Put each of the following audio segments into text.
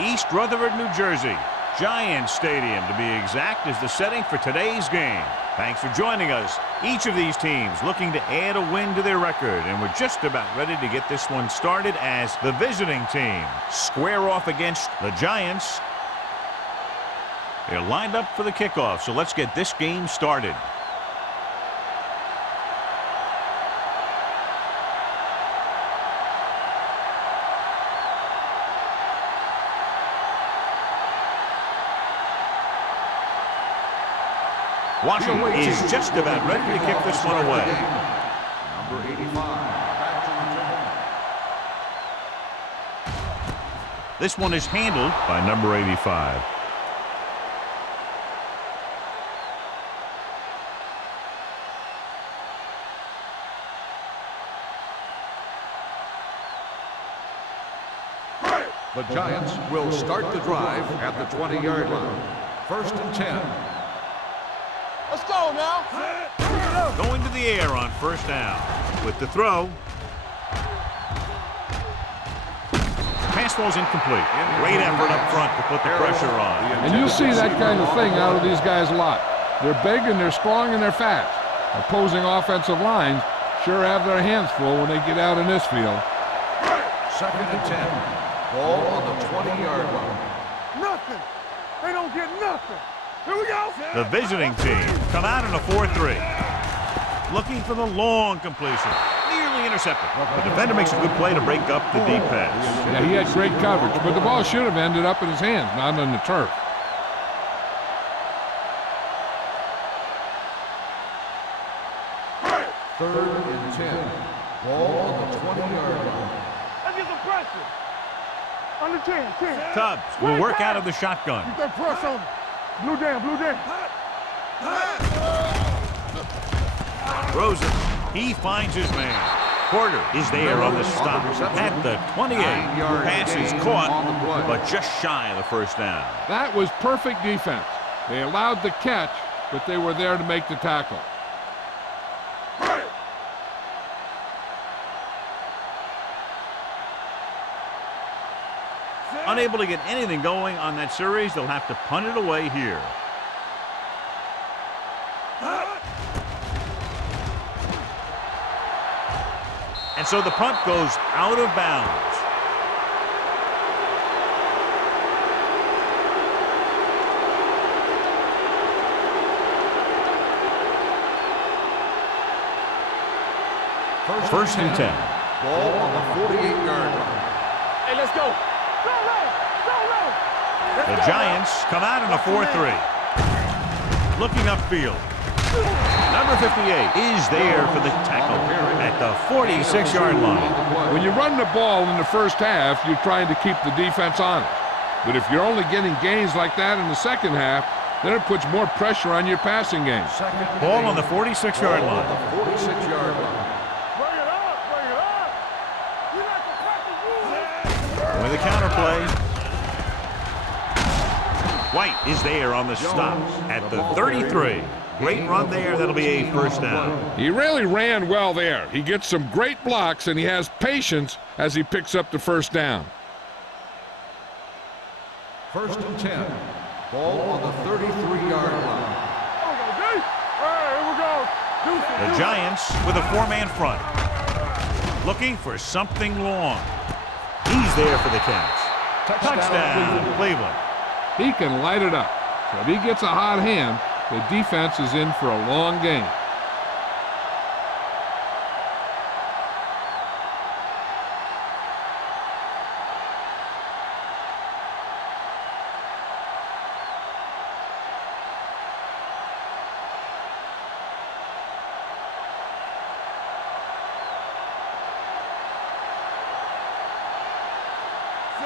East Rutherford, New Jersey. Giants Stadium, to be exact, is the setting for today's game. Thanks for joining us. Each of these teams looking to add a win to their record, and we're just about ready to get this one started as the visiting team square off against the Giants. They're lined up for the kickoff, so let's get this game started. Washington is just about ready to kick this one away. Number 85. This one is handled by number 85. The Giants will start the drive at the 20-yard line. 1st and 10. Let's go now. Going to the air on 1st down. With the throw. Pass ball's incomplete. Great effort up front to put the pressure on. And you'll see that kind of thing out of these guys a lot. They're big and they're strong and they're fast. Opposing offensive lines sure have their hands full when they get out in this field. 2nd and 10. Ball on the 20-yard line. Nothing. They don't get nothing. Here we go. The visiting team come out in a 4-3. Looking for the long completion. Nearly intercepted. The defender makes a good play to break up the deep pass. Yeah, he had great coverage, but the ball should have ended up in his hands, not on the turf. 3rd and 10. Ball on the 20-yard line. Let's get some pressure. On the 10. Tubbs will work out of the shotgun. Get that press on him. Blue down. Rosen, he finds his man. Porter is there on the stop at the 28. Pass is caught, but just shy of the 1st down. That was perfect defense. They allowed the catch, but they were there to make the tackle. Unable to get anything going on that series, they'll have to punt it away here. And so the punt goes out of bounds. First and 10. Ball on the 48-yard line. Hey, let's go. The Giants come out in a 4-3. Looking upfield. Number 58 is there for the tackle at the 46-yard line. When you run the ball in the 1st half, you're trying to keep the defense honest. But if you're only getting gains like that in the 2nd half, then it puts more pressure on your passing game. Ball on the 46-yard line. The 46-yard line. Bring it up. You like the practice. With a counterplay. White is there on the stop at the 33. Great run there. That'll be a 1st down. He really ran well there. He gets some great blocks, and he has patience as he picks up the 1st down. 1st and 10. Ball on the 33-yard line. Here we go. The Giants with a 4-man front. Looking for something long. He's there for the catch. Touchdown, Cleveland. He can light it up. So if he gets a hot hand, the defense is in for a long game.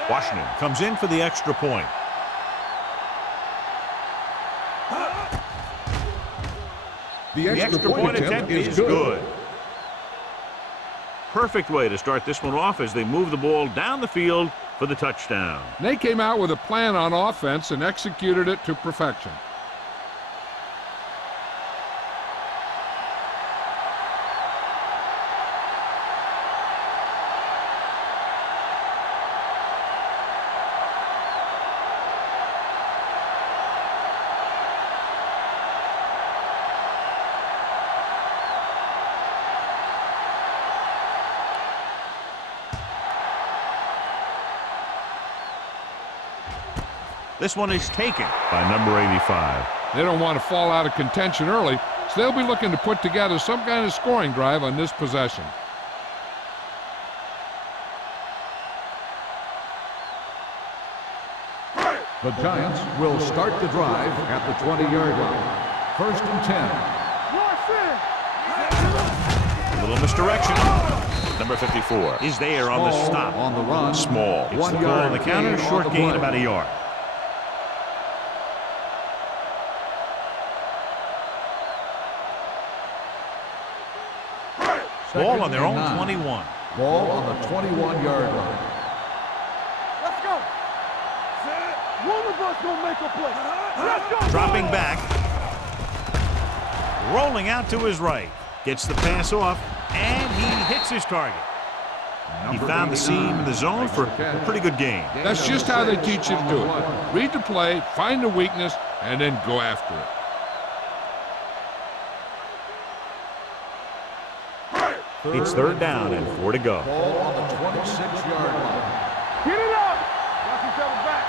Washington comes in for the extra point. The extra point attempt is good. Perfect way to start this one off as they move the ball down the field for the touchdown. They came out with a plan on offense and executed it to perfection. This one is taken by number 85. They don't want to fall out of contention early, so they'll be looking to put together some kind of scoring drive on this possession. The Giants will start the drive at the 20-yard line. 1st and 10. A little misdirection. Number 54 is there on the stop. On the run. Small. It's the call on the counter. Short gain about a yard. Ball on their own 21. Ball on the 21-yard line. Let's go. One of us gonna make a play. Let's go. Dropping back. Rolling out to his right. Gets the pass off, and he hits his target. He found the seam in the zone for a pretty good gain. That's just how they teach you to do it. Read the play, find the weakness, and then go after it. It's 3rd down and 4 to go. Ball on the 26-yard line. Get it up. Watch each other back.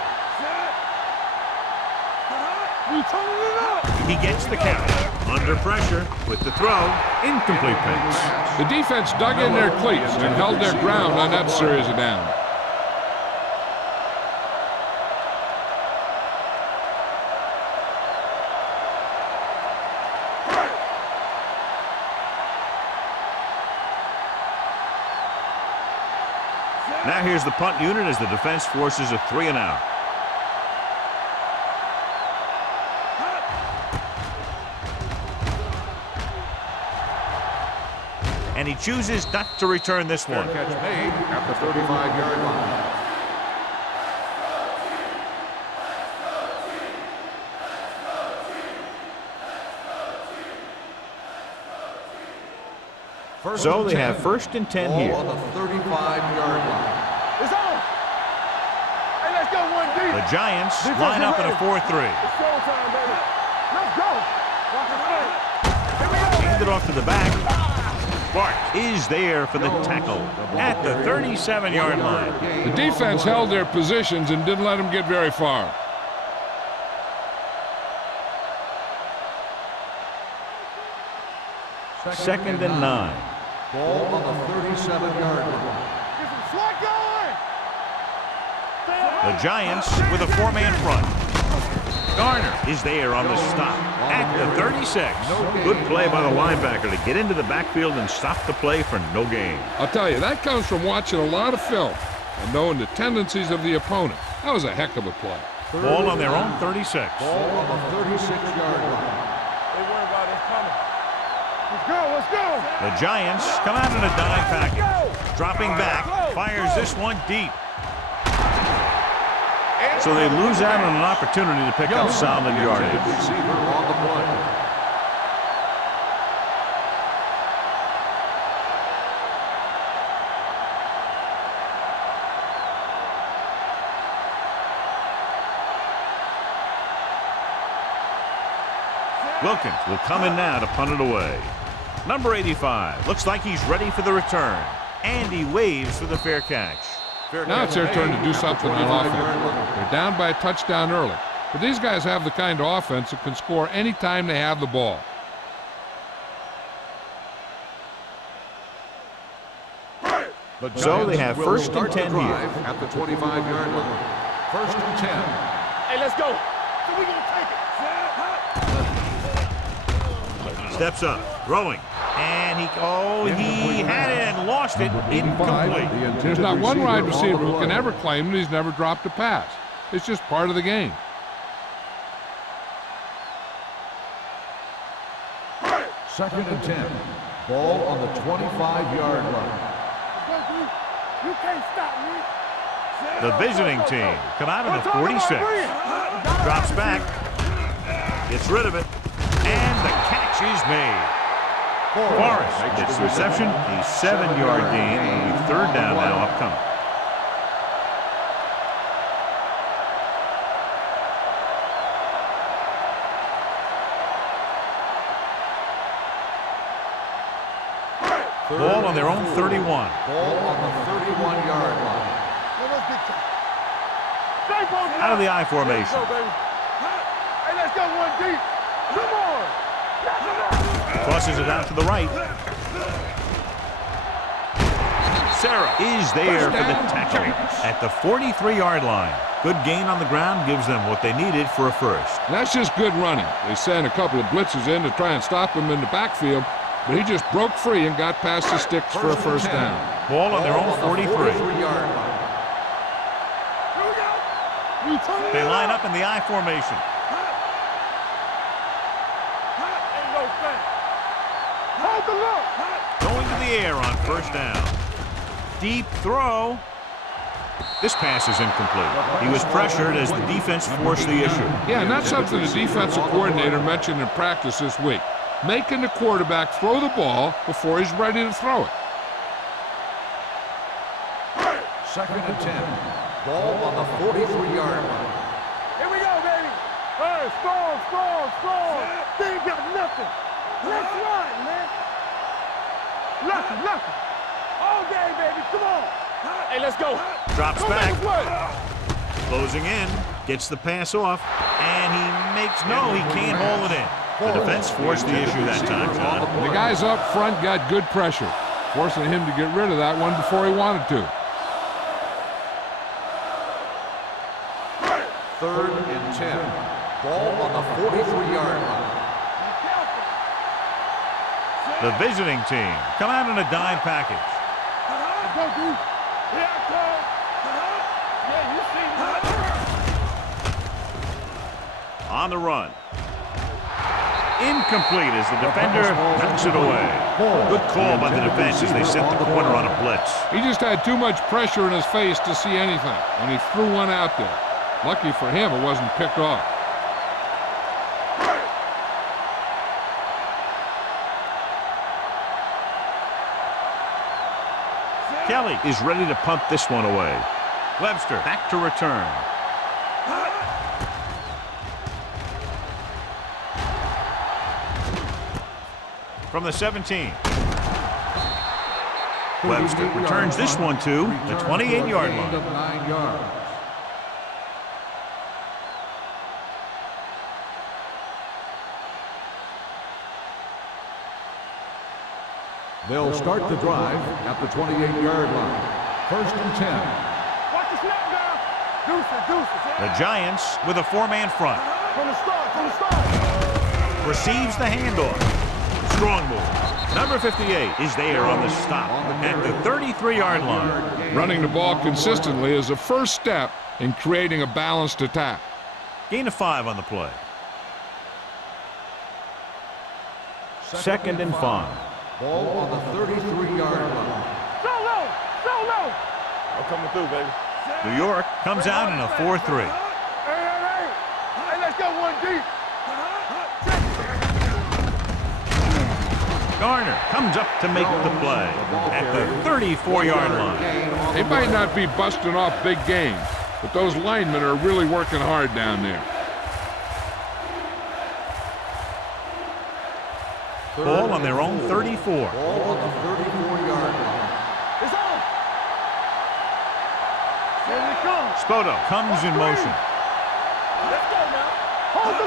We turning it up. He gets the count. Under pressure with the throw. Incomplete pass. The defense dug in their cleats and held their ground on that series of downs. Now here's the punt unit as the defense forces a 3 and out. And he chooses not to return this one. Catch made at the 35-yard line. So they have 1st and 10 here. Ball on the 35-yard line. It's on. Hey, let's go one deep. The Giants line up in a 4-3. It's showtime, baby. Let's go. Watch the play. Here we go. Hand it off to the back. Bart is there for the tackle at the 37-yard line. The defense held their positions and didn't let them get very far. Second and 9. Ball on the 37-yard line. Get some slot going. The Giants with a 4-man front. Garner is there on the stop at the 36. Good play by the linebacker to get into the backfield and stop the play for no gain. I'll tell you, that comes from watching a lot of film and knowing the tendencies of the opponent. That was a heck of a play. Ball on their own 36. Ball on the 36-yard line. They worry about us coming. Let's go, let's go. The Giants come out in a dime package. Dropping back, fires this one deep. So they lose out on an opportunity to pick up solid yardage. Receiver on the play. Wilkins will come in now to punt it away. Number 85 looks like he's ready for the return. And he waves for the fair catch. Now it's their turn to do something on offense. They're down by a touchdown early. But these guys have the kind of offense that can score any time they have the ball. So they have 1st and 10 here. At the 25-yard line. 1st and 10. Hey, let's go. So we gonna take it. Steps up, throwing. And he had it and lost it. Incomplete. There's not one wide receiver who can ever claim that he's never dropped a pass. It's just part of the game. Second and 10. Ball on the 25-yard line. You can't stop me. The visiting team come out of the 46. Drops back. Gets rid of it. And the catch is made. Forrest gets the reception. A 7-yard gain. It'll be 3rd down now upcoming. Ball on their own 31. Ball on the 31-yard line. Out of the I formation. Let's go, baby. Hey, let's go one deep. Come on. Crosses it out to the right. Sarah is there for the tackle at the 43-yard line. Good gain on the ground gives them what they needed for a first. That's just good running. They sent a couple of blitzes in to try and stop him in the backfield, but he just broke free and got past the sticks for a first down. Ball on their own 43. They line up in the I formation. Going to the air on first down. Deep throw. This pass is incomplete. He was pressured as the defense forced the issue. Yeah, and that's something the defensive coordinator mentioned in practice this week. Making the quarterback throw the ball before he's ready to throw it. 2nd and 10. Ball on the 43-yard line. Here we go, baby. Hey, strong. They ain't got nothing. Let's run, man. Nothing. All day, baby. Come on. Hey, let's go. Drops back. Closing in. Gets the pass off. And he can't haul it in. The defense forced the issue that time, John. The guys up front got good pressure, forcing him to get rid of that one before he wanted to. 3rd and 10. Ball on the 43-yard line. The visiting team come out in a dime package. Go, dude. Here I come. Yeah, you see me. On the run. Incomplete as the defender knocks it away. Good call by the defense as they set the corner on a blitz. He just had too much pressure in his face to see anything, and he threw one out there. Lucky for him, it wasn't picked off. Kelly is ready to punt this one away. Webster back to return. From the 17. Webster returns this one to the 28-yard line. 9 yards. They'll start the drive at the 28-yard line. 1st and 10. Watch the snap down. Deuces. The Giants with a 4-man front. From the start. Receives the handoff. Strong move. Number 58 is there on the stop at the 33-yard line. Running the ball consistently is a first step in creating a balanced attack. Gain of 5 on the play. 2nd and 5. Ball on the 33-yard line. So low. I'm coming through, baby. New York comes out in a 4-3. Hey, let's go one deep. Garner comes up to make the play at the 34-yard line. They might not be busting off big games, but those linemen are really working hard down there. Ball on their own 34. Ball on the 34-yard line. It's on. Here we come. Spoto comes in motion. Let's go now. Hold the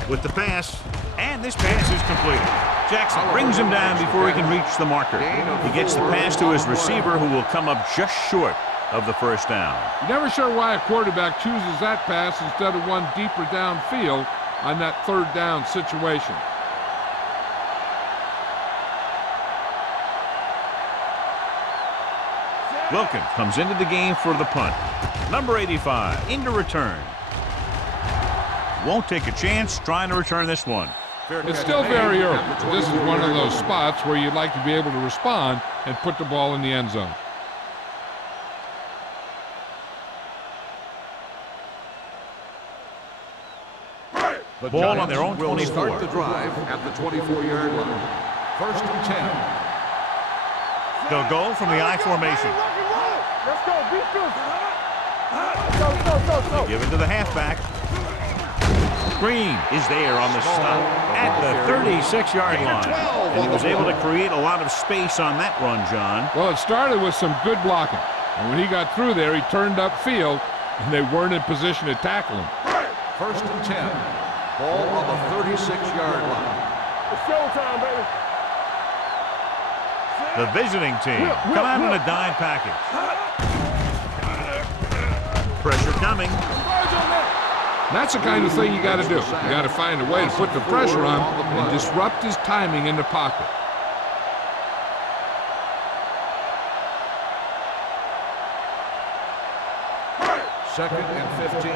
look. With the pass, and this pass is completed. Jackson brings him down before he can reach the marker. He gets the pass to his receiver, who will come up just short of the first down. You're never sure why a quarterback chooses that pass instead of one deeper downfield on that 3rd down situation. Wilkins comes into the game for the punt. Number 85 into return. Won't take a chance trying to return this one. It's still very early, but this is one of those spots where you'd like to be able to respond and put the ball in the end zone. The Ball on their own will 24. start the drive at the 24-yard line. 1st and 10. They'll go from the I formation. Let's go. Beat this. Go. Give it to the halfback. Green is there on the stop at the 36-yard line. And he was able to create a lot of space on that run, John. Well, it started with some good blocking. And when he got through there, he turned upfield, and they weren't in position to tackle him. First and 10. Ball on the 36-yard line. It's showtime, baby. The visiting team come out in a dime package. Pressure coming. That's the kind of thing you got to do. You got to find a way to put the pressure on and disrupt his timing in the pocket. Second and 15.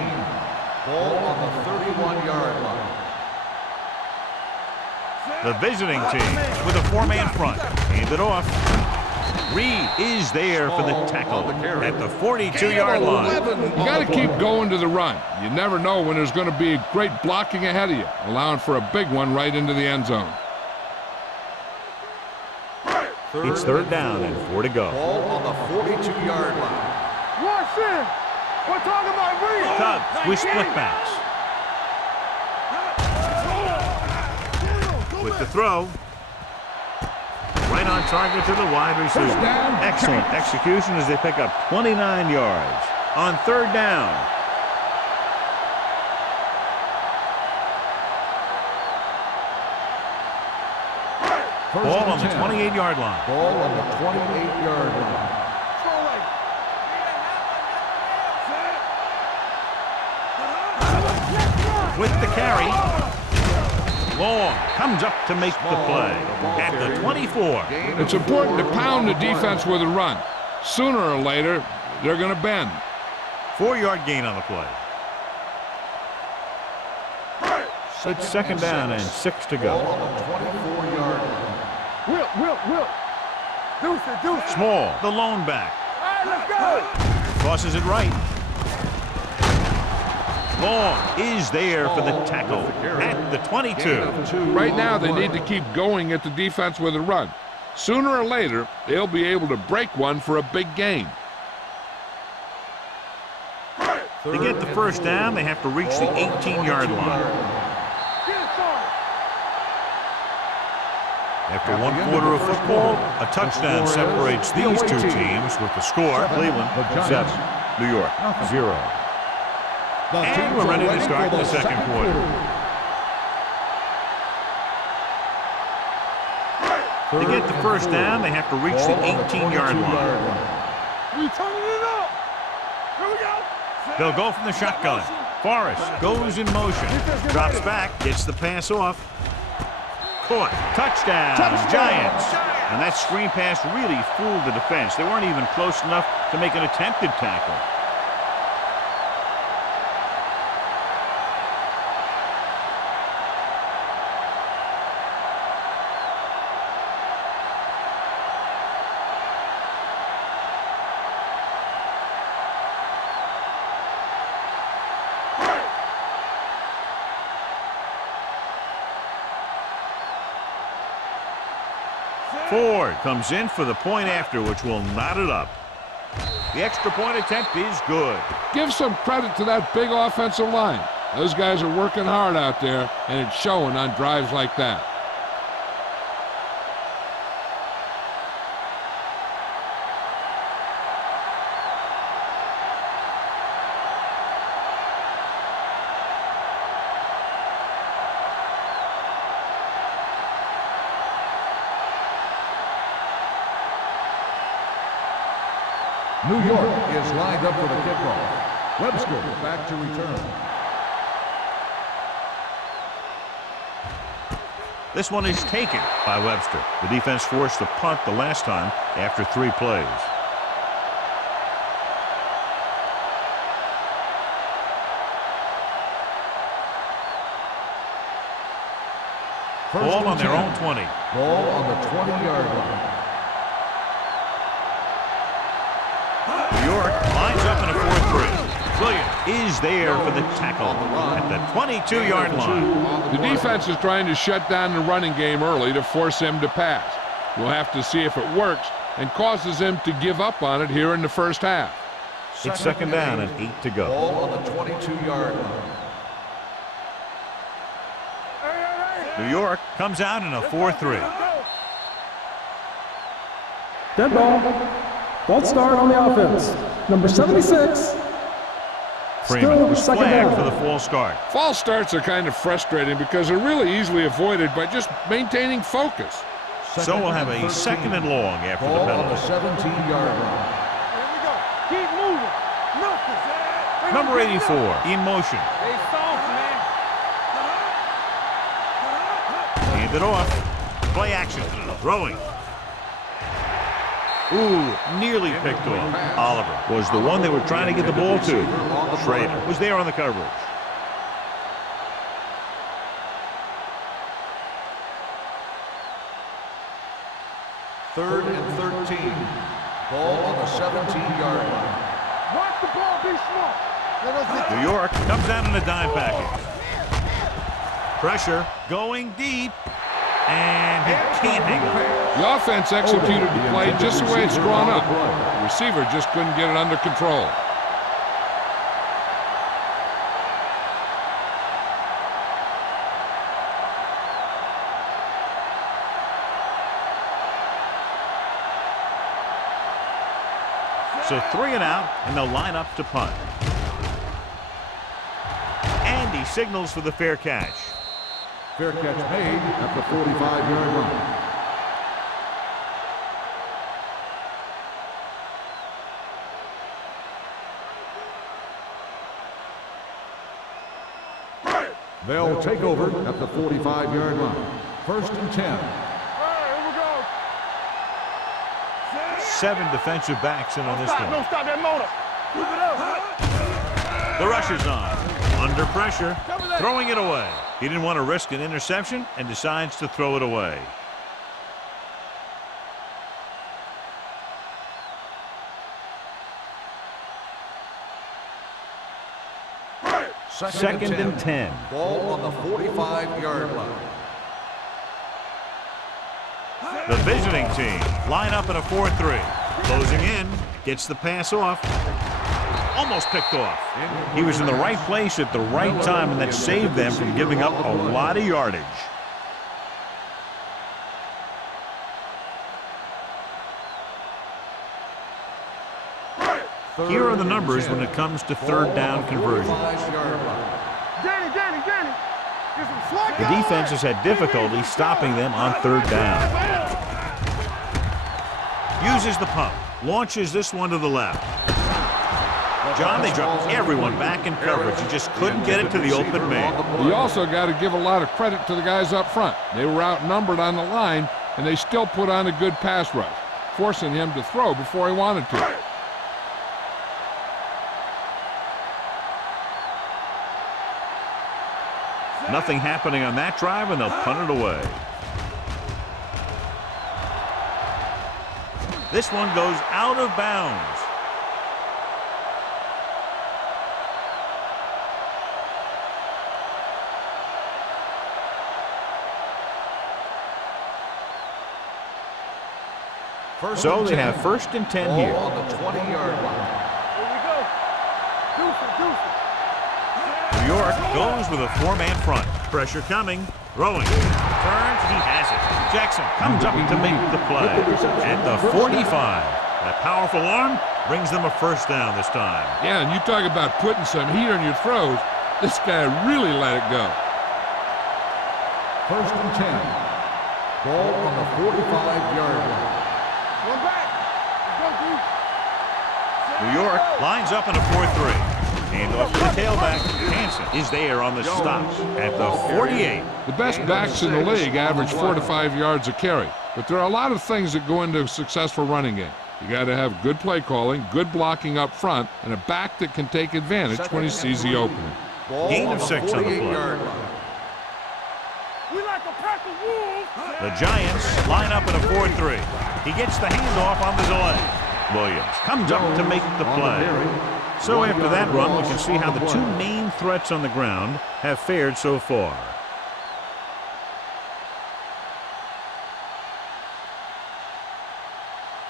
Ball on the 31-yard line. The visiting team with a four-man front. Hand it off. Reed is there for the tackle at the 42-yard line. You got to keep going to the run. You never know when there's going to be a great blocking ahead of you, allowing for a big one right into the end zone. It's third down and 4 to go. Ball on the 42-yard line. Watch in. We're talking about Reed. Cubs with split backs. With the throw. Right on target to the wide receiver. Excellent execution as they pick up 29 yards on third down. Ball on the 28-yard line. Ball on the 28-yard line. With the carry. Long comes up to make the play at the 24. It's important to pound the defense with a run. Sooner or later, they're going to bend. 4-yard gain on the play. It's second down and 6 to go. Ball on the 24-yard line. Will. Deuce it. Small, the lone back. All right, let's go. Crosses it right. Long is there for the tackle at the 22. Right now, they need to keep going at the defense with a run. Sooner or later, they'll be able to break one for a big gain. To get the first down, they have to reach the 18-yard line. After 1/4 of football, a touchdown separates these two teams with the score. Cleveland 7, New York 0. And we're ready to start the second quarter. To get the first down, they have to reach the 18-yard line. We turning it up. Here we go. They'll go from the shotgun. Forrest goes in motion. Drops back, gets the pass off. Caught. Touchdown, Giants. And that screen pass really fooled the defense. They weren't even close enough to make an attempted tackle. Ford comes in for the point after, which will knot it up. The extra point attempt is good. Give some credit to that big offensive line. Those guys are working hard out there, and it's showing on drives like that. New York is lined up for the kickoff. Webster back to return. This one is taken by Webster. The defense forced the punt the last time after 3 plays. Ball on their own 20. Ball on the 20-yard line. New York lines up in a 4-3. Williams is there for the tackle at the 22-yard line. The defense is trying to shut down the running game early to force him to pass. We'll have to see if it works and causes him to give up on it here in the first half. It's second down and 8 to go. Ball on the 22-yard line. New York comes out in a 4-3. That ball. False start on the offense. Number 76. Freeman Still was second flagged down. for the false start. False starts are kind of frustrating because they're really easily avoided by just maintaining focus. So we'll have a second and long after the Ball on the penalty. 17-yard line. Here we go. Keep moving. Nothing. They don't Number get 84 nothing. in motion. They soft, man. Hand it off. Play action. Throwing. Ooh, nearly picked off. Oliver was the one they were trying to get the ball to. Schrader was there on the coverage. Third and 13. Ball on the 17-yard line. Watch the ball. Be smart. Let us get New York comes down in a dime package. Pressure going deep. And he can't hang on. The offense executed the play just the way it's drawn up. The receiver just couldn't get it under control. So 3 and out, and they'll line up to punt. And he signals for the fair catch. Fair catch made at the 45-yard line. They'll take over at the 45-yard line. First and 10. All right, here we go. 7 defensive backs in on this Stop. one. Don't stop that motor. Move it up. The rush is on. Under pressure, throwing it away. He didn't want to risk an interception and decides to throw it away. Second and 10. Ball on the 45-yard line. The visiting team line up in a 4-3. Closing in, gets the pass off. Almost picked off. He was in the right place at the right time, and that saved them from giving up a lot of yardage. Here are the numbers when it comes to third down conversion. Danny. Get some slack. The defense has had difficulty stopping them on third down. Uses the pump. Launches this one to the left. John, they dropped everyone back in coverage. He just couldn't get it to the open man. You also got to give a lot of credit to the guys up front. They were outnumbered on the line, and they still put on a good pass rush, forcing him to throw before he wanted to. Nothing happening on that drive, and they'll punt it away. This one goes out of bounds. So they have first and 10 here. Ball on the 20-yard line. Here we go. Deuce it. New York goes with a 4-man front. Pressure coming. Throwing. Turns. He has it. Jackson comes up to make the play. At the 45. That powerful arm brings them a first down this time. Yeah, and you talk about putting some heat on your throws. This guy really let it go. First and 10. Ball on the 45-yard line. One back. Let's go, Deuce. New York lines up in a 4-3. Hand off to the tailback. Hansen is there on the stop at the 48. The best backs in the league average 4 to 5 yards a carry. But there are a lot of things that go into a successful running game. You got to have good play calling, good blocking up front, and a back that can take advantage when he sees the opening. Gain of 6 on the play. We like a pack of wolves. The Giants line up in a 4-3. He gets the handoff on the delay. Williams comes up to make the play. So after that run, we can see how the two main threats on the ground have fared so far.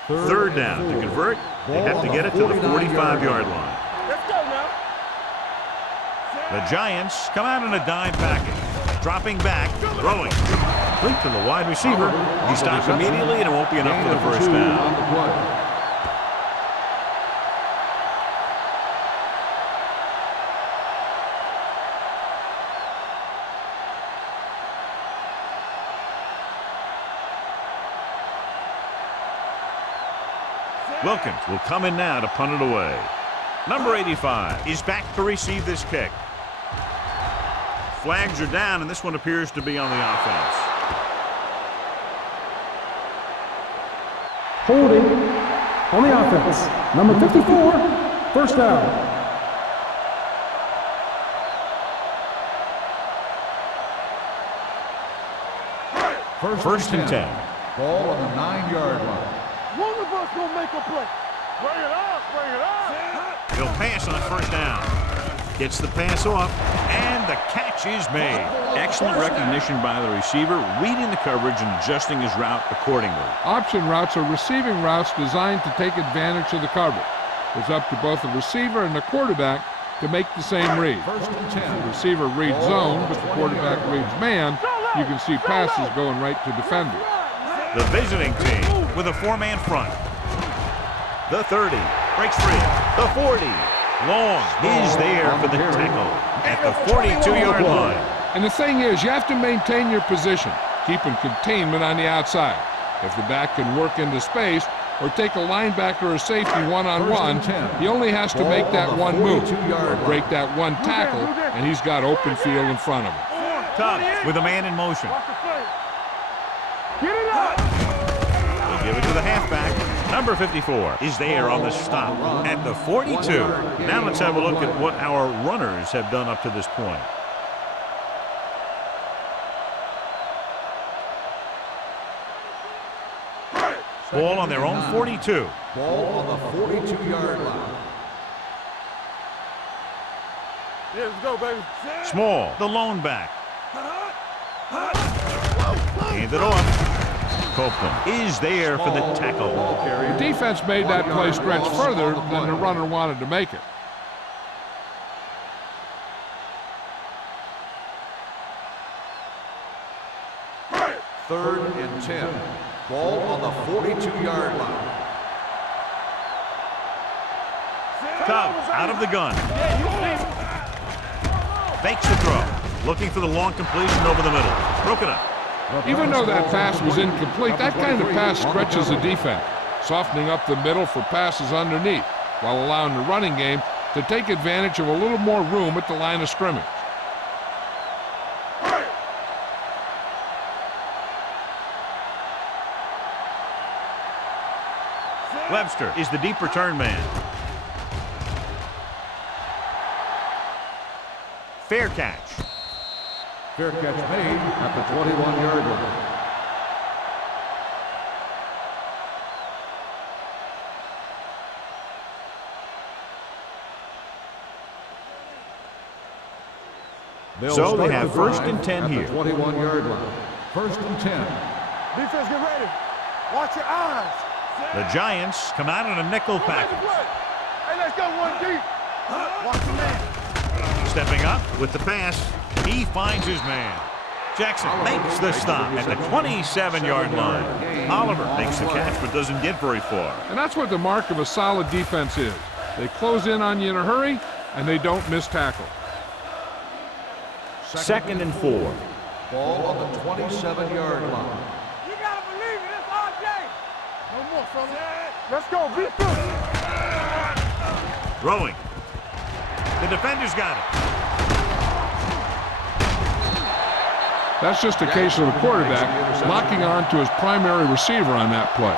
Third down. To convert, they have to get it to the 45-yard line. Let's go now. The Giants come out in a dime package. Dropping back, throwing. Complete to the wide receiver. He stops immediately, and it won't be enough for the first down. Wilkins will come in now to punt it away. Number 85 is back to receive this kick. Flags are down, and this one appears to be on the offense. Holding on the offense. Number 54, first down. First and 10. 10. Ball on the 9-yard line. One of us gonna make a play. Bring it up, bring it up. He'll pass on first down. Gets the pass off, and the catch is made. Excellent recognition by the receiver, reading the coverage and adjusting his route accordingly. Option routes are receiving routes designed to take advantage of the coverage. It's up to both the receiver and the quarterback to make the same read. First and 10. The receiver reads zone, but the quarterback reads man. You can see passes going right to defenders. The visiting team with a 4-man front. The 30 breaks free. The 40. Long is there for the tackle at the 42-yard line. And the thing is, you have to maintain your position, keeping containment on the outside. If the back can work into space or take a linebacker or safety one-on-one, he only has to make that one move or break that one tackle, and he's got open field in front of him. Tubbs with a man in motion. Get it up. They give it to the halfback. Number 54 is there on the stop at the 42. Now let's have a look at what our runners have done up to this point. Ball on their own 42. Ball on the 42-yard line. Yeah, let's go, baby. Small, the lone back. Hand it off. Copeland is there for the tackle. The defense made that play stretch further than the runner wanted to make it. Third and 10. Ball on the 42-yard line. Tubbs out of the gun. Fakes the throw. Looking for the long completion over the middle. Broken up. Even though that pass was incomplete, that kind of pass stretches the defense, softening up the middle for passes underneath, while allowing the running game to take advantage of a little more room at the line of scrimmage. Webster is the deep return man. Fair catch. Fair catch made at the 21-yard line. So they have first and 10 here. 21-yard line. First and 10. Defense, get ready. Watch your eyes. The Giants come out in a nickel package. Hey, let's go one deep. Watch the man. Stepping up with the pass, he finds his man. Jackson makes the stop at the 27-yard line. Oliver makes the catch but doesn't get very far. And that's what the mark of a solid defense is. They close in on you in a hurry, and they don't miss tackle. Second and 4. Ball on the 27-yard line. You gotta believe it. It's RJ. No more, fella. Let's go. Be good. Throwing. The defender's got it. That's just a case of the quarterback locking on to his primary receiver on that play.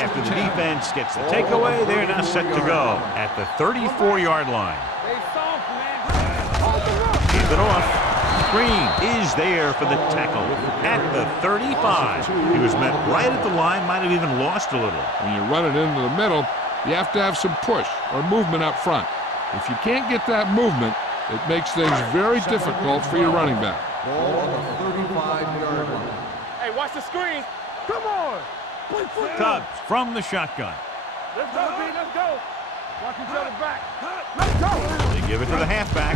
After the defense gets the takeaway, they're now set to go at the 34-yard line. Hand it off. Green is there for the tackle at the 35. He was met right at the line, might have even lost a little. When you run it into the middle, you have to have some push or movement up front. If you can't get that movement, it makes things very difficult for your running back. Ball on the 35-yard line. Hey, watch the screen. Come on. Tubbs from the shotgun. Let's go, B. Let's go. Watch each other back. Let's go. They give it to the halfback.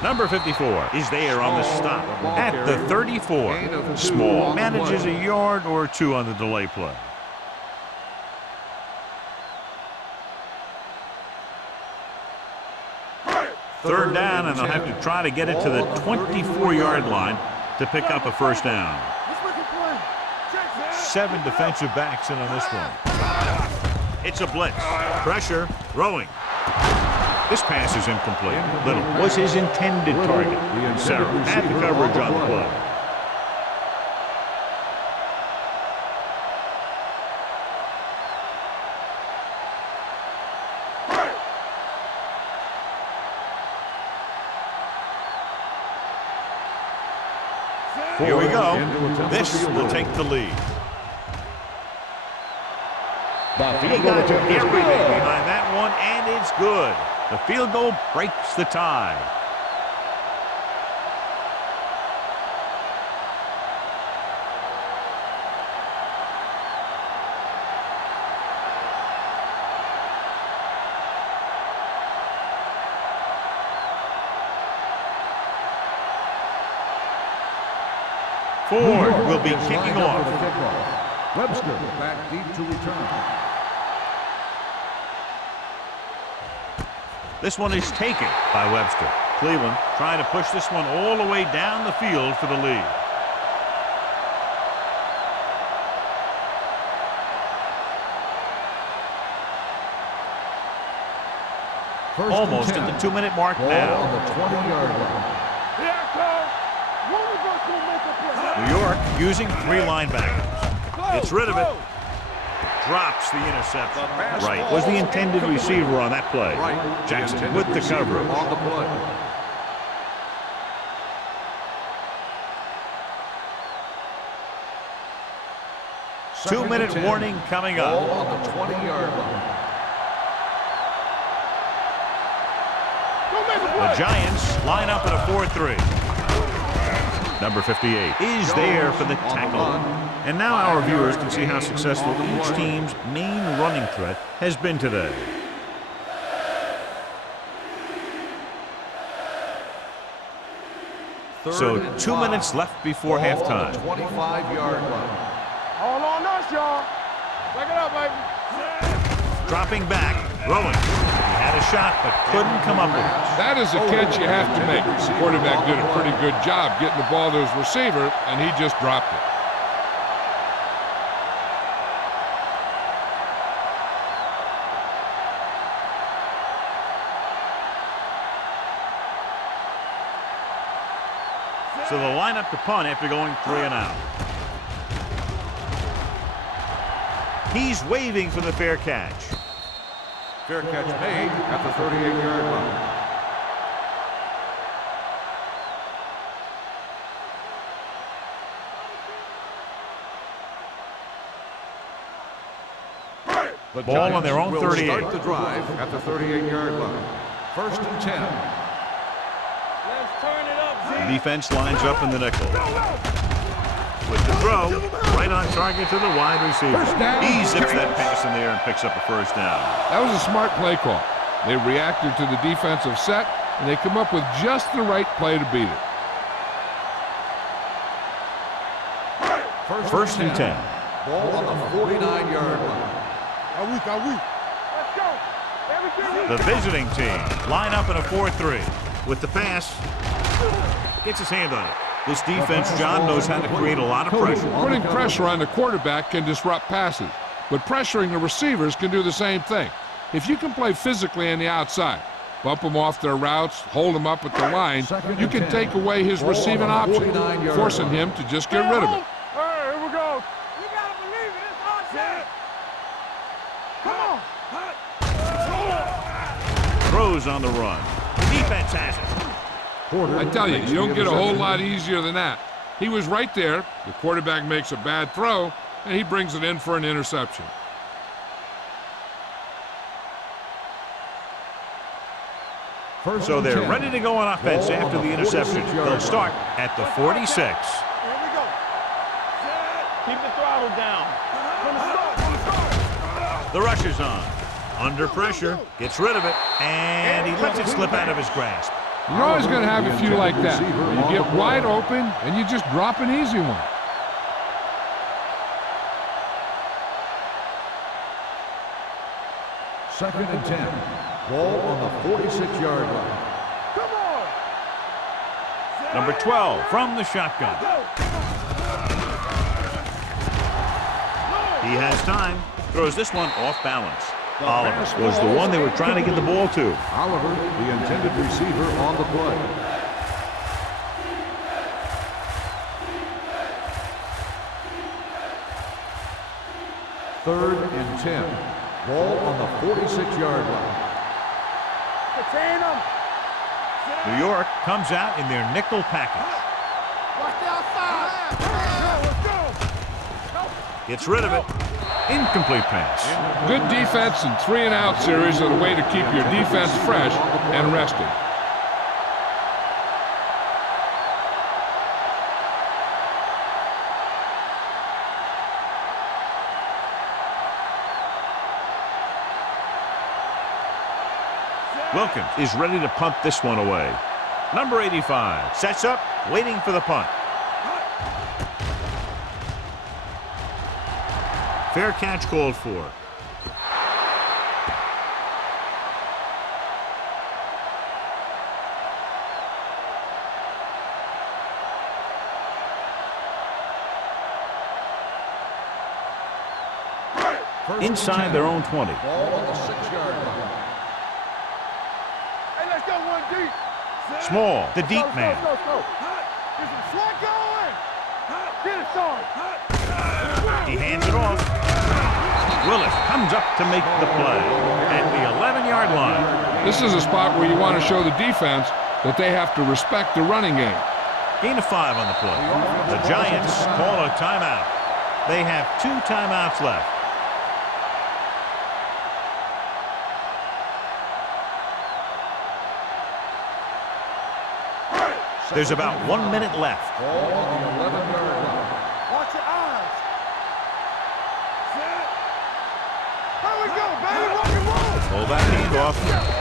Number 54 is there on the stop at the 34. Small manages a yard or two on the delay play. Third down, and they'll have to try to get it to the 24-yard line to pick up a first down. 7 defensive backs in on this one. It's a blitz. Pressure, throwing. This pass is incomplete. Little was his intended target. Sarah had the coverage on the play. Here we go. This will take the lead. He got everything behind that one, and it's good. The field goal breaks the tie. Ford will be kicking off. Webster back deep to return. This one is taken by Webster. Cleveland trying to push this one all the way down the field for the lead. Almost at the 2-minute mark now. On the 20-yard line. New York using 3 linebackers. Gets rid of it. Drops the interception. Right was the intended receiver on that play. Jackson with the coverage. On the play. Two-minute warning coming up. Ball on the 20-yard line. The Giants line up in a 4-3. Number 58 is there for the tackle. And now our viewers can see how successful each team's main running threat has been today. So 2 minutes left before halftime. 25-yard line. All on us, y'all. Back it up, baby. Dropping back, throwing. He had a shot, but couldn't come up with it. That is a catch you have to make. The quarterback did a pretty good job getting the ball to his receiver, and he just dropped it. So they'll line up to punt after going 3 and out. He's waving for the fair catch. Fair catch made at the 38-yard line. The Ball on their own will 38. Start the drive at the 38-yard line. 1st and 10. Let's turn it up, The defense lines up in the nickel. With the throw, right on target to the wide receiver. He zips that pass in the air and picks up a first down. That was a smart play call. They reacted to the defensive set, and they come up with just the right play to beat it. 1st and 10. Ball on the 49-yard line. Let's go. Everything. The visiting team line up in a 4-3. With the pass, gets his hand on it. This defense, John, knows how to create a lot of pressure. Putting pressure on the quarterback can disrupt passes, but pressuring the receivers can do the same thing. If you can play physically on the outside, bump them off their routes, hold them up at the line, you can take away his receiving option, forcing him to just get rid of it. All right, here we go. You gotta believe it. It's our set. Come on. Throws on the run. The defense has it. I tell you, you don't get a whole lot easier than that. He was right there. The quarterback makes a bad throw, and he brings it in for an interception. So they're ready to go on offense after the interception. They'll start at the 46. Here we go. Keep the throttle down. The rush is on. Under pressure, gets rid of it, and he lets it slip out of his grasp. You're always going to have a few like that. You get wide open, and you just drop an easy one. Second and 10. Ball on the 46-yard line. Number 12 from the shotgun. He has time. Throws this one off balance. Oliver was the one they were trying to get the ball to. Oliver, the intended receiver on the play. Third and 10. Ball on the 46-yard line. Contain them. New York comes out in their nickel package. Watch the outside. Let's go. Gets rid of it. Incomplete pass. Good defense and 3-and-out series are the way to keep your defense fresh and rested. Wilkins is ready to punt this one away. Number 85 sets up, waiting for the punt. Fair catch called for. Inside their own 20. Ball on the 6-yard line. Hey, let's go one deep. Small, the deep man. Go. There's a slot going. Get it, son. He hands it off. Willis comes up to make the play at the 11-yard line. This is a spot where you want to show the defense that they have to respect the running game. Gain of 5 on the play. The Giants call a timeout. They have 2 timeouts left. There's about 1 minute left. Ball on the 11-yard line. Watch your eyes. Here we go, baby. Rock and roll. Pull that handoff.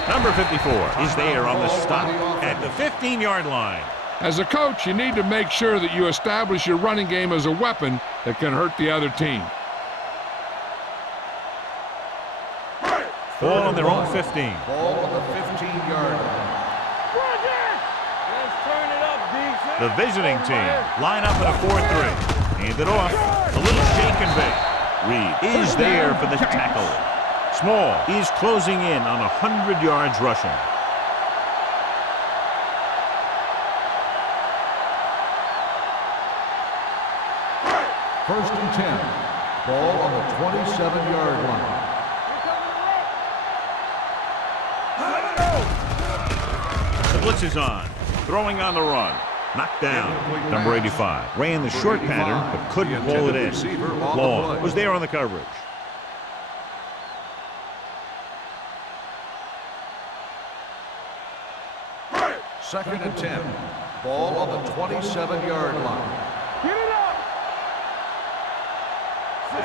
Number 54 is there on the stop at the 15-yard line. As a coach, you need to make sure that you establish your running game as a weapon that can hurt the other team. Ball on their own 15. Ball on the 15-yard line. The visiting team line up in a 4-3. Hand it off. A little shake and bake. Reed is there for the tackle. Small is closing in on 100 yards rushing. First and 10. Ball on the 27-yard line. The blitz is on. Throwing on the run. Knocked down. Number 85 ran the short pattern but couldn't pull it in. Long was there on the coverage. Second and 10. Ball on the 27-yard line. Get it up.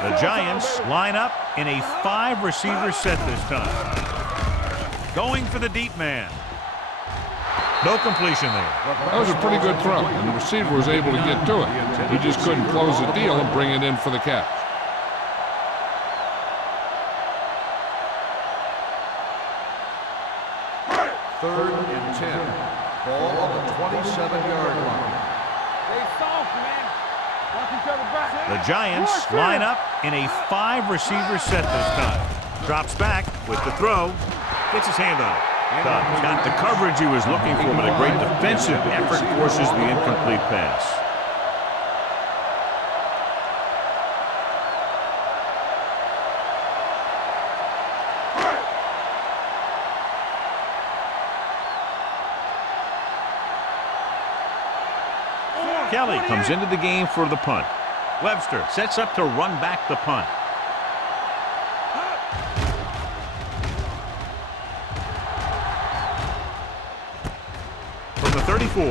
The Giants line up in a 5-receiver set this time. Going for the deep man. No completion there. That was a pretty good throw, and the receiver was able to get to it. He just couldn't close the deal and bring it in for the catch. Third and 10. Ball on the 27-yard line. Stay soft, man. Watch each other back. The Giants line up in a 5-receiver set this time. Drops back with the throw. Gets his hand on it. Got the coverage he was looking for, but a great defensive effort forces the incomplete pass. Kelly comes into the game for the punt. Webster sets up to run back the punt. From the 34.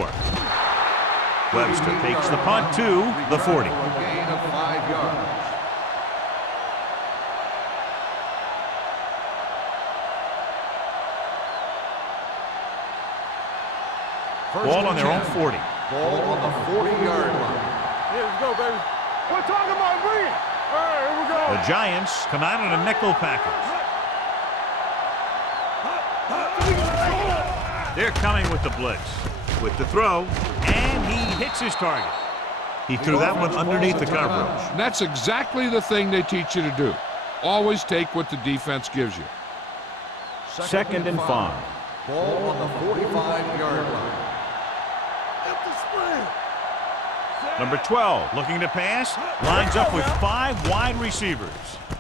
Webster takes the punt to the 40. A gain of 5 yards. Ball on their own 40. Ball on the 40-yard line. Here we go, baby. We're talking about Reed. All right, here we go. The Giants come out in a nickel package. They're coming with the blitz. With the throw, and hits his target. He threw that one underneath the coverage. And that's exactly the thing they teach you to do. Always take what the defense gives you. Second and 5. Ball on the 45-yard line. Number 12 looking to pass. Lines up with 5 wide receivers.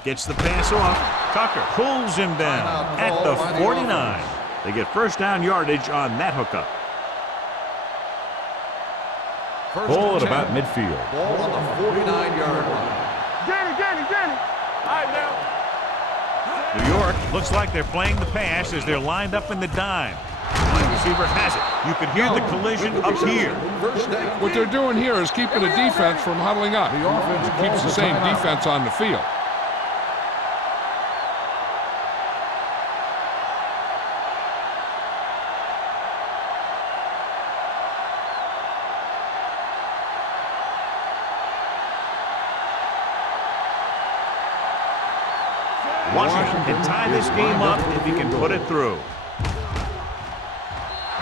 Gets the pass off. Tucker pulls him down at the 49. They get first down yardage on that hookup. Ball at about midfield. Ball on the 49-yard line. Danny. All right, now. New York looks like they're playing the pass as they're lined up in the dime. Wide receiver has it. You can hear the collision up here. What they're doing here is keeping the defense from huddling up. The offense It keeps the calls a same timeout. defense on the field. Washington can tie this game up if he can put it through.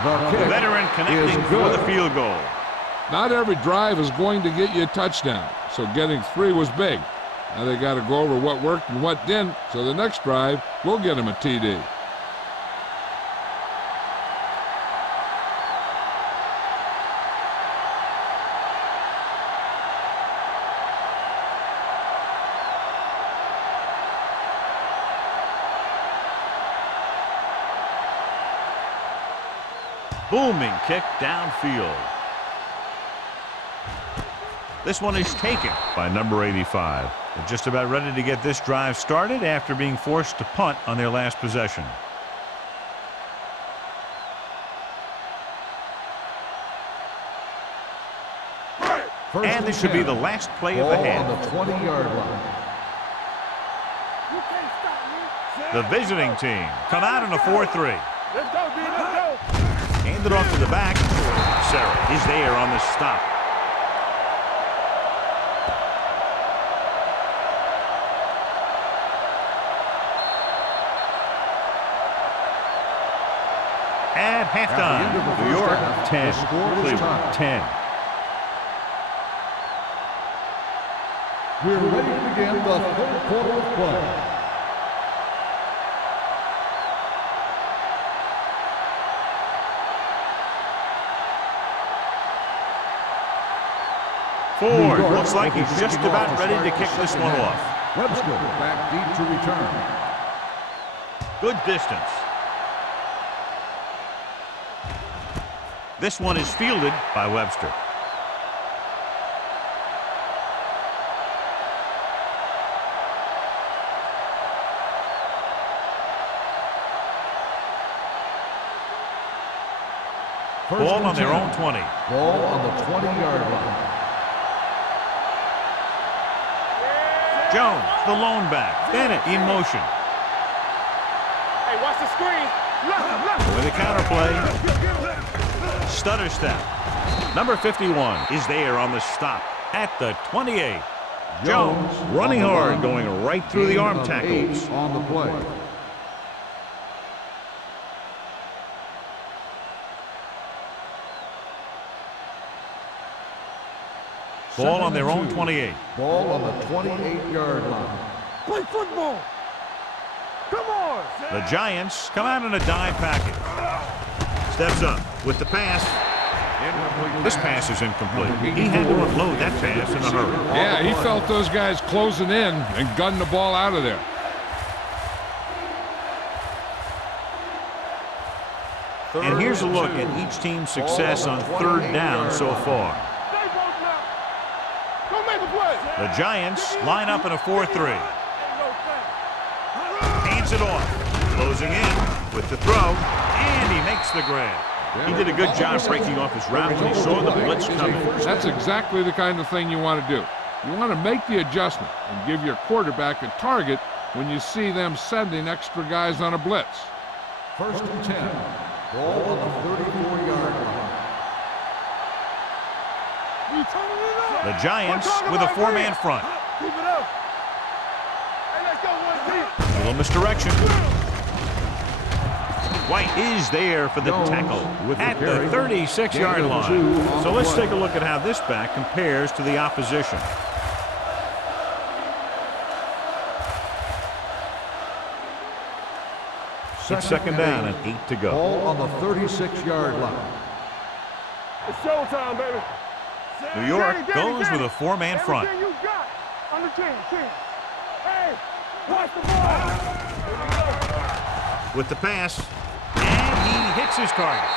The The kick veteran connecting is for good. the field goal. Not every drive is going to get you a touchdown, so getting 3 was big. Now they got to go over what worked and what didn't, so the next drive will get them a TD. Booming kick downfield. This one is taken by number 85. They're just about ready to get this drive started after being forced to punt on their last possession. And this should be the last play of the Ball half. on the 20-yard line. You can't stop me. The visiting team come out in a 4-3. Let's go, D. Let's go. Hand it off to the back. Sarah is there on the stop. At halftime, New York 10, Cleveland 10. We're ready to begin the third quarter of play. Ford looks like he's just about ready to kick this one off. Webster back deep to return. Good distance. This one is fielded by Webster. Ball on their own 20. Ball on the 20-yard line. Jones, the lone back. Bennett in motion. Hey, watch the screen. Left. With a counterplay. Stutter step. Number 51 is there on the stop at the 28. Jones running hard, going right through the arm tackles. 8 on the play. Ball on their own 28. Ball on the 28-yard line. Play football. Come on. The Giants come out in a dime package. Steps up with the pass. This pass is incomplete. He had to unload that pass in a hurry. Yeah, he felt those guys closing in and gunned the ball out of there. And here's a look at each team's success on third down so far. Stay both now. Go make a play. The Giants line up in a 4-3. Ain't no thing. Hands it off. Closing in with the throw. And he makes the grab. He did a good job breaking off his route when he saw the blitz coming. That's exactly the kind of thing you want to do. You want to make the adjustment and give your quarterback a target when you see them sending extra guys on a blitz. First and 10. Ball on the 34-yard line. We turning it up. The Giants with a four-man front. Keep it up. Hey, let's go one deep. Little misdirection. White is there for the tackle at the 36-yard line. So let's take a look at how this back compares to the opposition. It's second down and 8 to go. Ball on the 36-yard line. It's showtime, baby. New York goes with a four-man front. Everything you got on the team. Hey, watch the ball. With the pass, and he hits his target.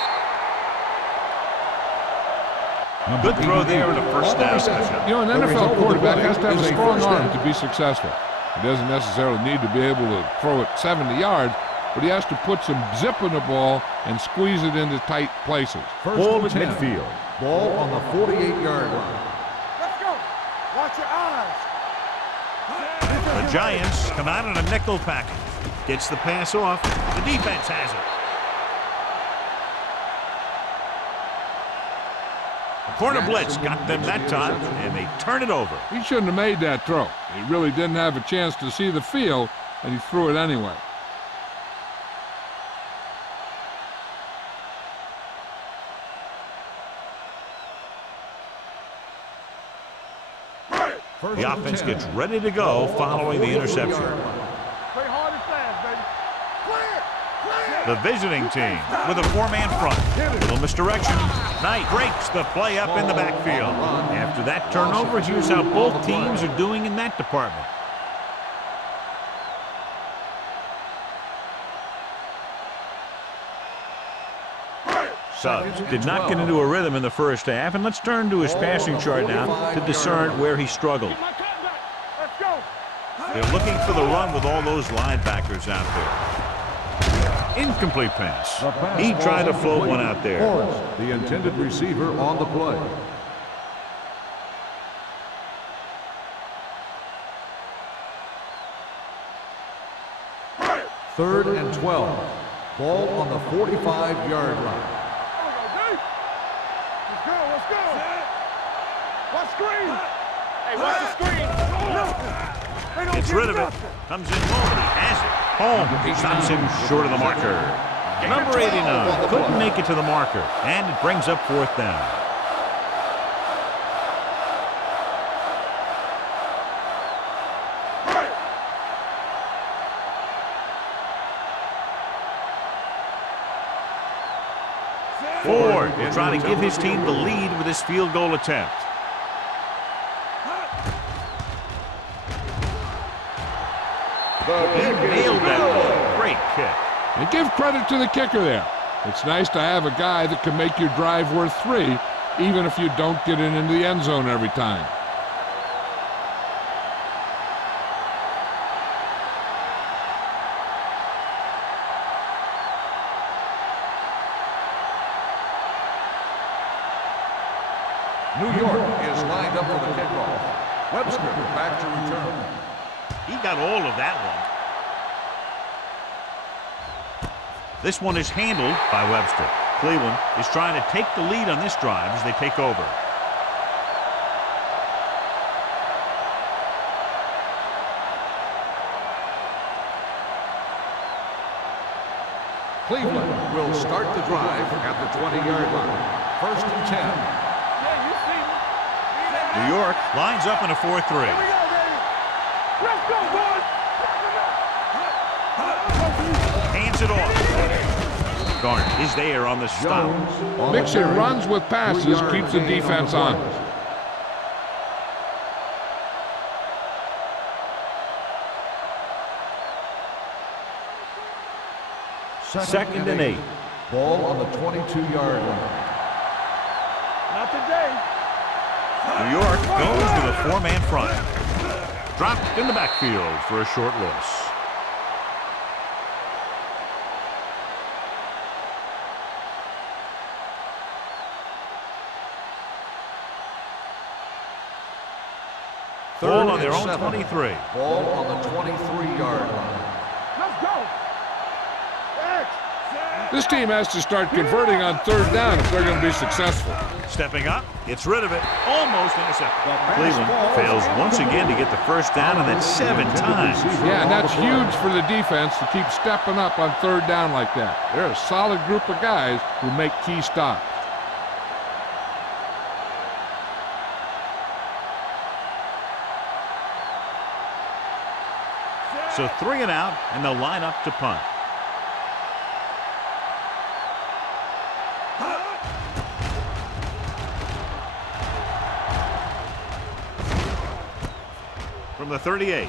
Good throw there in a first down. You know, an NFL quarterback has to have a strong arm to be successful. He doesn't necessarily need to be able to throw it 70 yards, but he has to put some zip in the ball and squeeze it into tight places. Ball at midfield. Ball on the 48-yard line. Let's go. Watch your eyes. The Giants come out in a nickel package. Gets the pass off. The defense has it. Corner blitz got them that time, and they turn it over. He shouldn't have made that throw. He really didn't have a chance to see the field, and he threw it anyway. The offense gets ready to go following the interception. Play hard and fast, baby. Clear. The visiting team with a four-man front. Little misdirection. Knight breaks the play up in the backfield. After that turnover, here's how both teams are doing in that department. Suggs did not get into a rhythm in the first half, and let's turn to his passing chart now to discern where he struggled. Let's go. They're looking for the run with all those linebackers out there. Incomplete pass. He tried to float one out there. The intended receiver on the play. Third and 12. Ball on the 45-yard line. Let's go. Watch screen. Hey, watch the screen. Gets rid of it. Comes in low, and he has it. Home stops him short of the marker. Number 89 couldn't make it to the marker, and it brings up fourth down. Ford will try to give his team the lead with his field goal attempt. He nailed that one. Great kick. And give credit to the kicker there. It's nice to have a guy that can make your drive worth 3, even if you don't get it into the end zone every time. New York is lined up for the kickoff. Webster back to return. He got all of that one. This one is handled by Webster. Cleveland is trying to take the lead on this drive as they take over. Cleveland will start the drive at the 20-yard line. First and 10. Yeah, you see me. New York lines up in a 4-3. Here we go, baby. Let's go, boys. Hands it off. Garner is there on the stop. Mixing runs with passes keeps the defense honest. Second and 8. Ball on the 22-yard line. Not today. New York goes with a four-man front. Dropped in the backfield for a short loss. Ball on their own 23. Ball on the 23-yard line. Let's go. X. This team has to start converting on third down if they're going to be successful. Stepping up, gets rid of it, almost intercepted. Cleveland fails once again to get the first down, and that's 7 times. Yeah, and that's huge for the defense to keep stepping up on third down like that. They're a solid group of guys who make key stops. So 3 and out, and they'll line up to punt. From the 38.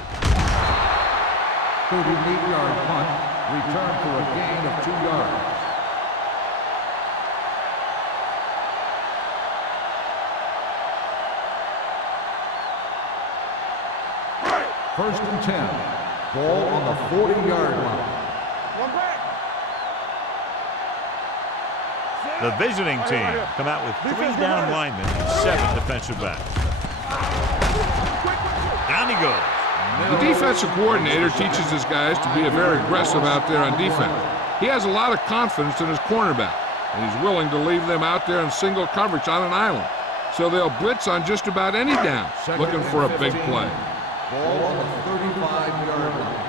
38-yard punt, return for a gain of 2 yards. First and 10. Ball on the 40-yard line. The visiting team come out with 3 down linemen and 7 defensive backs. Down he goes. The defensive coordinator teaches his guys to be very aggressive out there on defense. He has a lot of confidence in his cornerback, and he's willing to leave them out there in single coverage on an island. So they'll blitz on just about any down, looking for a big play. Ball on the 35-yard line.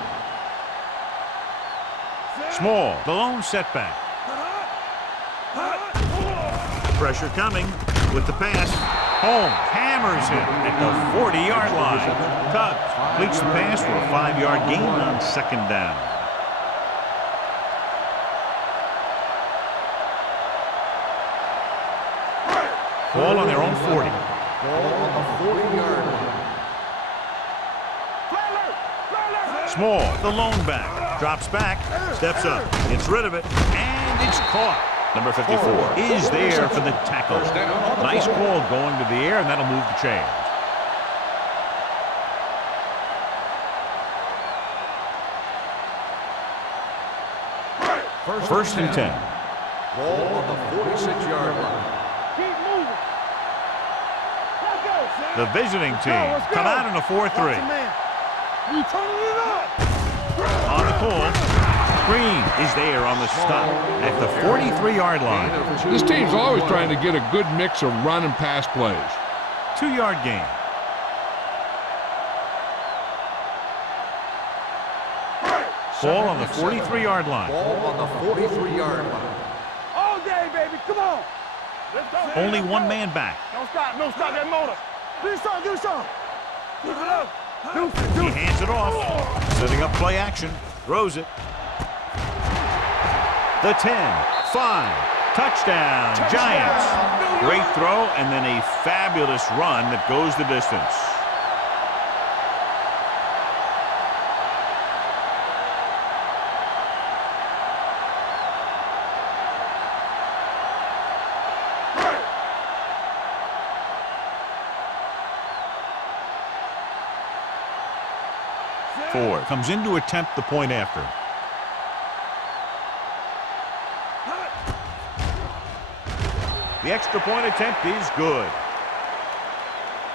Small, the lone setback. Pressure coming with the pass. Holmes hammers him at the 40-yard line. Tubbs completes the pass for a 5-yard gain on second down. Ball on their own 40. Ball on the 40-yard line. Small, the lone back, drops back, steps up, gets rid of it, and it's caught. Number 54 is there for the tackle. Nice ball going to the air, and that'll move the chains. First and 10. Ball on the 46-yard line. Keep moving. Let's go. The visiting team come out in a 4-3. You turning it up. On the pull, Green is there on the stop at the 43-yard line. This team's always trying to get a good mix of run and pass plays. 2-yard gain. Ball on the 43-yard line. Ball on the 43-yard line. All day, baby. Come on. Let's go. Only one man back. Don't stop. Don't stop that motor. Do something. Do something. Keep it up. He hands it off. Setting up play action. Throws it. The 10, 5, touchdown, Giants. Great throw and then a fabulous run that goes the distance. Ford comes in to attempt the point after. The extra point attempt is good.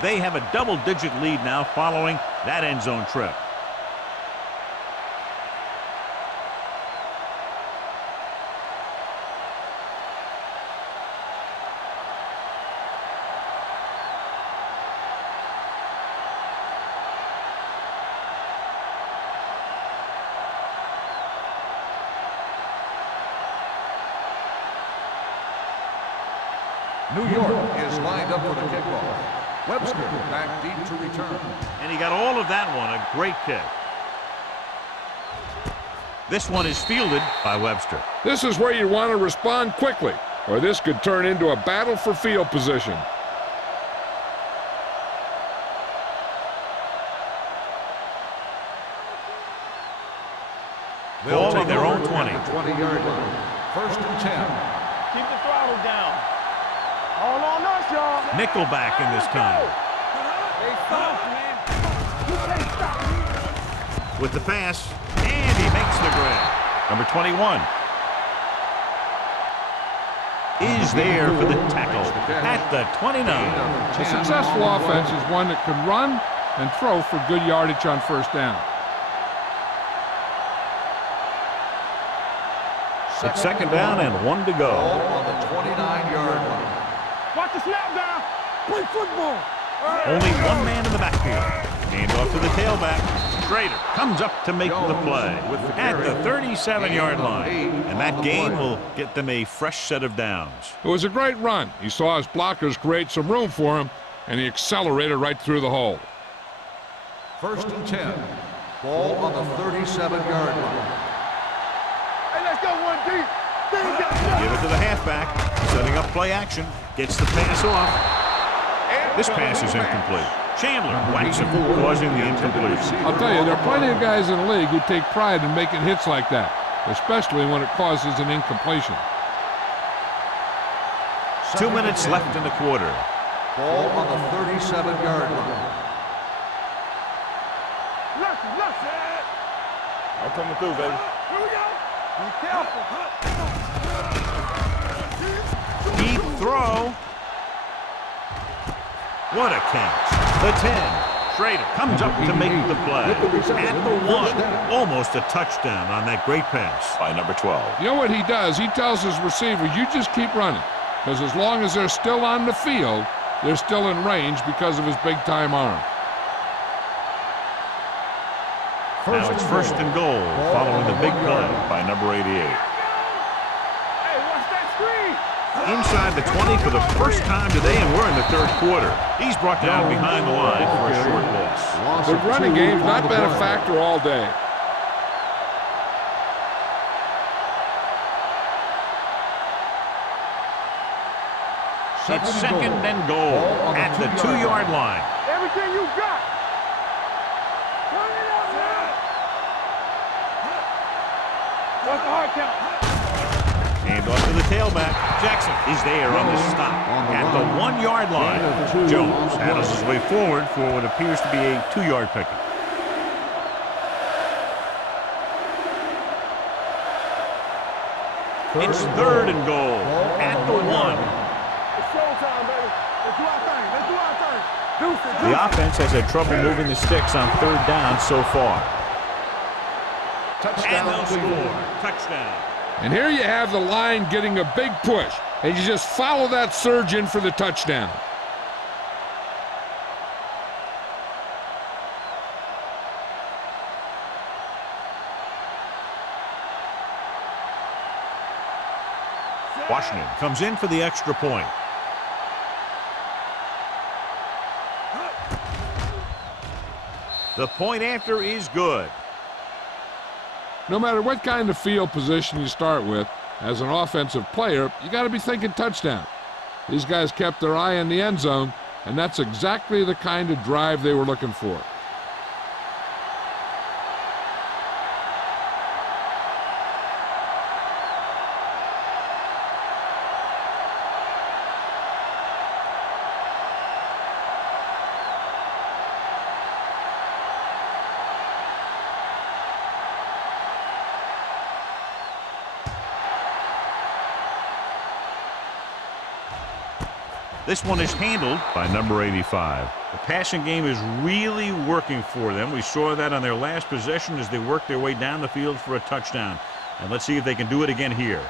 They have a double-digit lead now following that end zone trip. New York is lined up for the kickoff. Webster back deep to return. And he got all of that one, a great kick. This one is fielded by Webster. This is where you want to respond quickly, or this could turn into a battle for field position. Ball on their own 20. 20-yard line. First and 10. Keep the throttle down. All on us, y'all. Nickelback in this time. Hey, stop, man. You can't stop me. With the pass, and he makes the grab. Number 21 is there for the tackle at the 29. A successful offense is one that can run and throw for good yardage on first down. It's second down and 1 to go. Ball on the 29-yard line. Watch the snap down. Play football. Only one man in the backfield. Hand off to the tailback. Schrader comes up to make the play at the 37-yard line. And that gain will get them a fresh set of downs. It was a great run. He saw his blockers create some room for him, and he accelerated right through the hole. First and 10. Ball on the 37-yard line. Hey, let's go one deep. Give it to the halfback. Setting up play action. Gets the pass off. This pass is incomplete. Chandler whacks him, causing the incompletion. I'll tell you, there are plenty of guys in the league who take pride in making hits like that, especially when it causes an incompletion. 2 minutes left in the quarter. Ball on the 37-yard line. Left. I'm coming through, baby. Here we go. Be careful. Deep throw. What a catch. The 10. Schrader comes up to make the play. At the 1. Almost a touchdown on that great pass by number 12. You know what he does? He tells his receiver, you just keep running, because as long as they're still on the field, they're still in range because of his big-time arm. Now it's first and goal following the big play by number 88. Hey, watch that screen. Inside the 20 for the first time today, and we're in the third quarter. He's brought down behind the line for a short loss. The running game's not been a factor all day. It's second and goal at the 2-yard line. Everything you got. Run it up, man. What's the hard count? Hand off to the tailback. Jackson is there on the stop at the 1-yard line. Jones handles his way forward for what appears to be a 2-yard pickup. It's third and goal at the 1. It's showtime, baby. Let's do our thing. Let's do our thing. Deuce it. The offense has had trouble moving the sticks on third down so far. And they'll score. Touchdown. And here you have the line getting a big push, and you just follow that surge in for the touchdown. Washington comes in for the extra point. The point after is good. No matter what kind of field position you start with, as an offensive player, you got to be thinking touchdown. These guys kept their eye on the end zone, and that's exactly the kind of drive they were looking for. This one is handled by number 85. The passing game is really working for them. We saw that on their last possession as they worked their way down the field for a touchdown. And let's see if they can do it again here.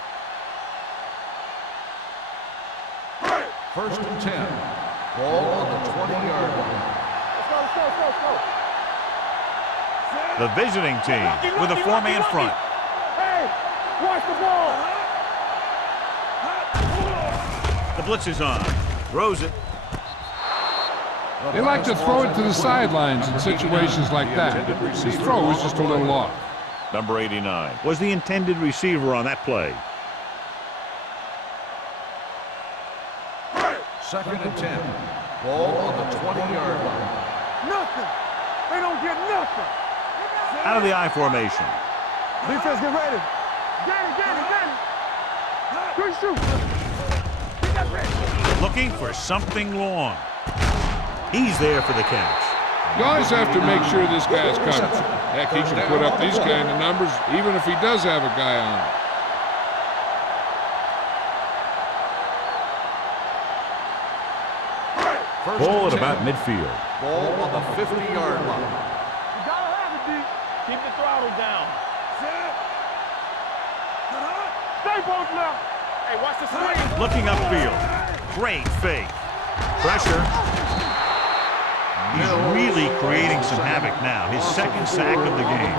First and 10. Ball on the 20-yard line. Let's go. The visiting team with a 4-man front. Hey, watch the ball. The blitz is on. Throws it. They like to throw it to the sidelines in situations like that. His throw was just a little off. Number 89 was the intended receiver on that play. Second and 10. Ball on the 20-yard line. Nothing. They don't get nothing. Out of the I formation. Defense, get ready. Get it. Good shoot. Get that ready. Looking for something long. He's there for the catch. You always have to make sure this guy's covered. Heck, he can put up these kind of numbers even if he does have a guy on him. Ball at about midfield. Ball on the 50-yard line. You gotta have it, D. Keep the throttle down. Stop. Hey, both now. Hey, watch the screen. Looking upfield. Great fake. Pressure. He's really creating some havoc now. His second sack of the game.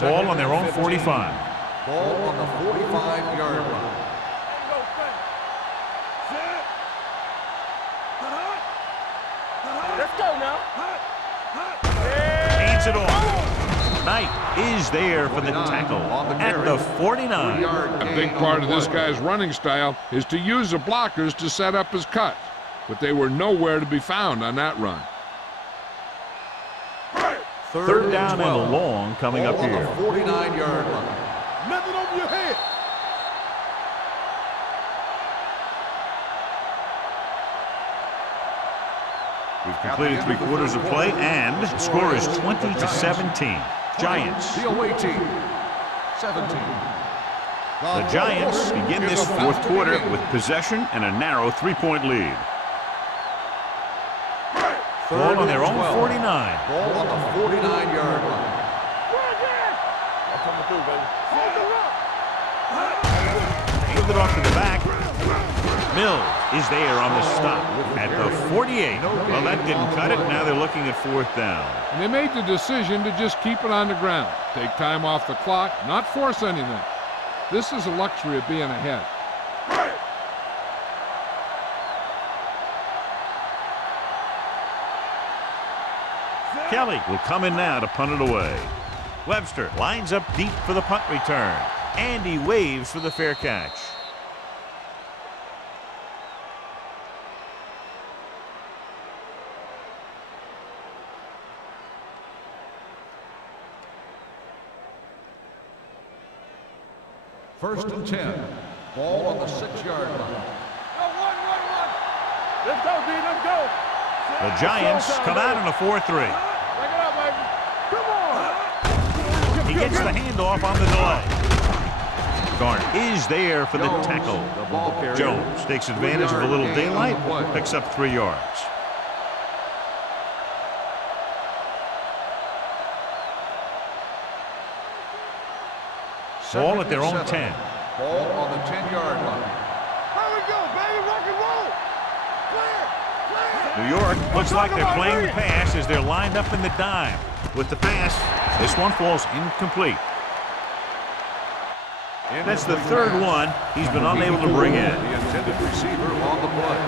Ball on their own 45. Ball on the 45-yard line. Let's go now. Hands it off. Knight is there for the tackle at the 49. A big part of this guy's running style is to use the blockers to set up his cut, but they were nowhere to be found on that run. Third down and long coming up here. On the 49-yard line. Nothing over your head. We've completed 3 quarters of play, and the score is 20-17. Giants. The away team, 17. The Giants begin this fourth quarter with possession and a narrow 3-point lead. Ball on their own 49. Ball on the 49-yard line. I'm coming through, baby. Hand it off to the back. Mills is there on the stop at the 48. Well, that didn't cut it. Now they're looking at 4th down. And they made the decision to just keep it on the ground, take time off the clock, not force anything. This is a luxury of being ahead. Kelly will come in now to punt it away. Webster lines up deep for the punt return. And he waves for the fair catch. First and 10. Ball on the 6-yard line. Let's go, D. Let's go. The Giants come out in a 4-3. Back it up, baby. Come on. He gets the handoff on the delay. Garner is there for the tackle. Jones takes advantage of a little daylight, picks up 3 yards. Ball at their own 10. Ball on the 10-yard line. Here we go, baby. Rock and roll. Clear. New York looks like they're playing the pass as they're lined up in the dime. With the pass, this one falls incomplete. That's the third one he's been unable to bring in. The intended receiver on the play.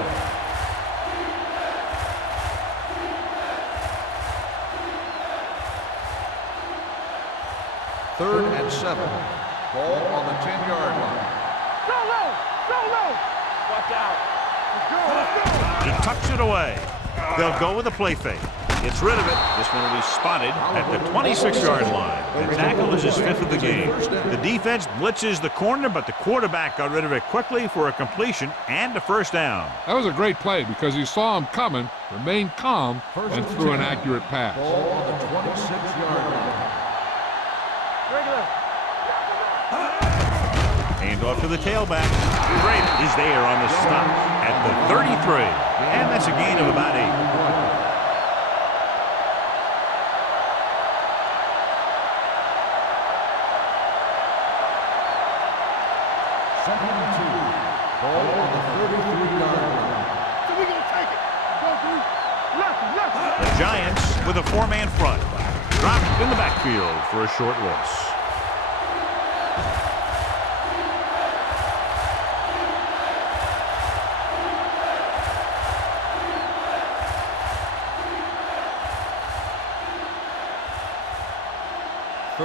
Third and 7. Ball on the 10-yard line. Go low. Go low. Watch out. Let's go. Let's go. He tucks it away. They'll go with a play fake. Gets rid of it. This one will be spotted at the 26-yard line. The tackle is his 5th of the game. The defense blitzes the corner, but the quarterback got rid of it quickly for a completion and a first down. That was a great play because he saw him coming, remained calm, and threw an accurate pass. Ball on the 26-yard line. Regular. Hand off to the tailback. Brady is there on the stop at the 33. And that's a gain of about 8. Second and 2. Ball on the 33-yard line. So we gonna take it. Go through. Left. The Giants with a 4-man front. Dropped in the backfield for a short loss.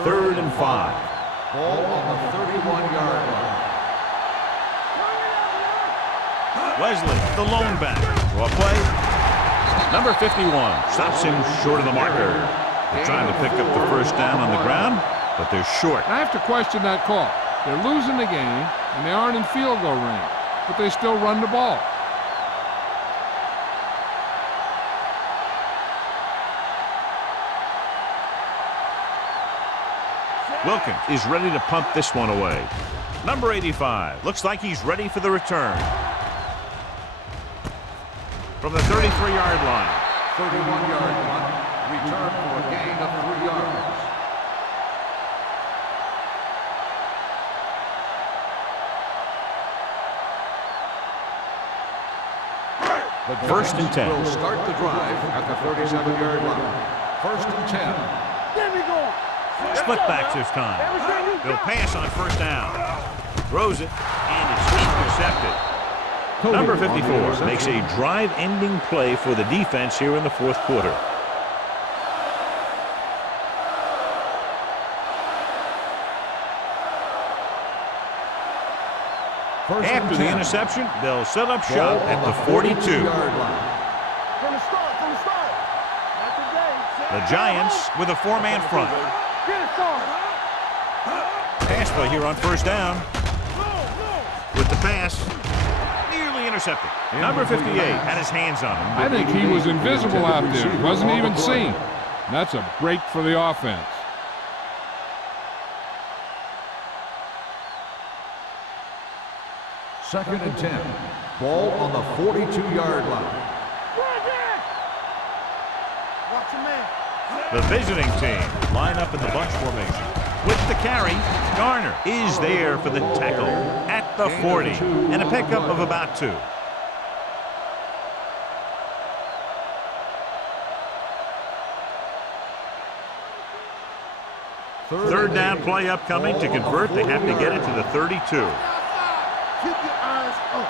Third and 5. Ball on the 31-yard line. Wesley, the lone back. Draw play. Number 51 stops him short of the marker. They're trying to pick up the first down on the ground, but they're short. I have to question that call. They're losing the game, and they aren't in field goal range, but they still run the ball. Wilkins is ready to punt this one away. Number 85 looks like he's ready for the return. From the 33-yard line, 31-yard punt. Return for a gain of 3 yards. The First and 10. will start the drive at the 37-yard line. First and 10. There we go. Split backs this time. They'll pass on first down. Throws it, and it's intercepted. Number 54 makes a drive-ending play for the defense here in the fourth quarter. After the interception, they'll set up shop at the 42. From the start. Not today. The Giants with a four-man front. Get it started. Pass play here on first down. With the pass, nearly intercepted. Number 58 had his hands on him. I think he was invisible out there. He wasn't even seen. And that's a break for the offense. Second and 10. Ball on the 42-yard line. Watch your man. The visiting team line up in the bunch formation. With the carry, Garner is there for the tackle at the 40 and a pickup of about 2. Third down play upcoming. To convert, they have to get it to the 32. Keep your eyes up.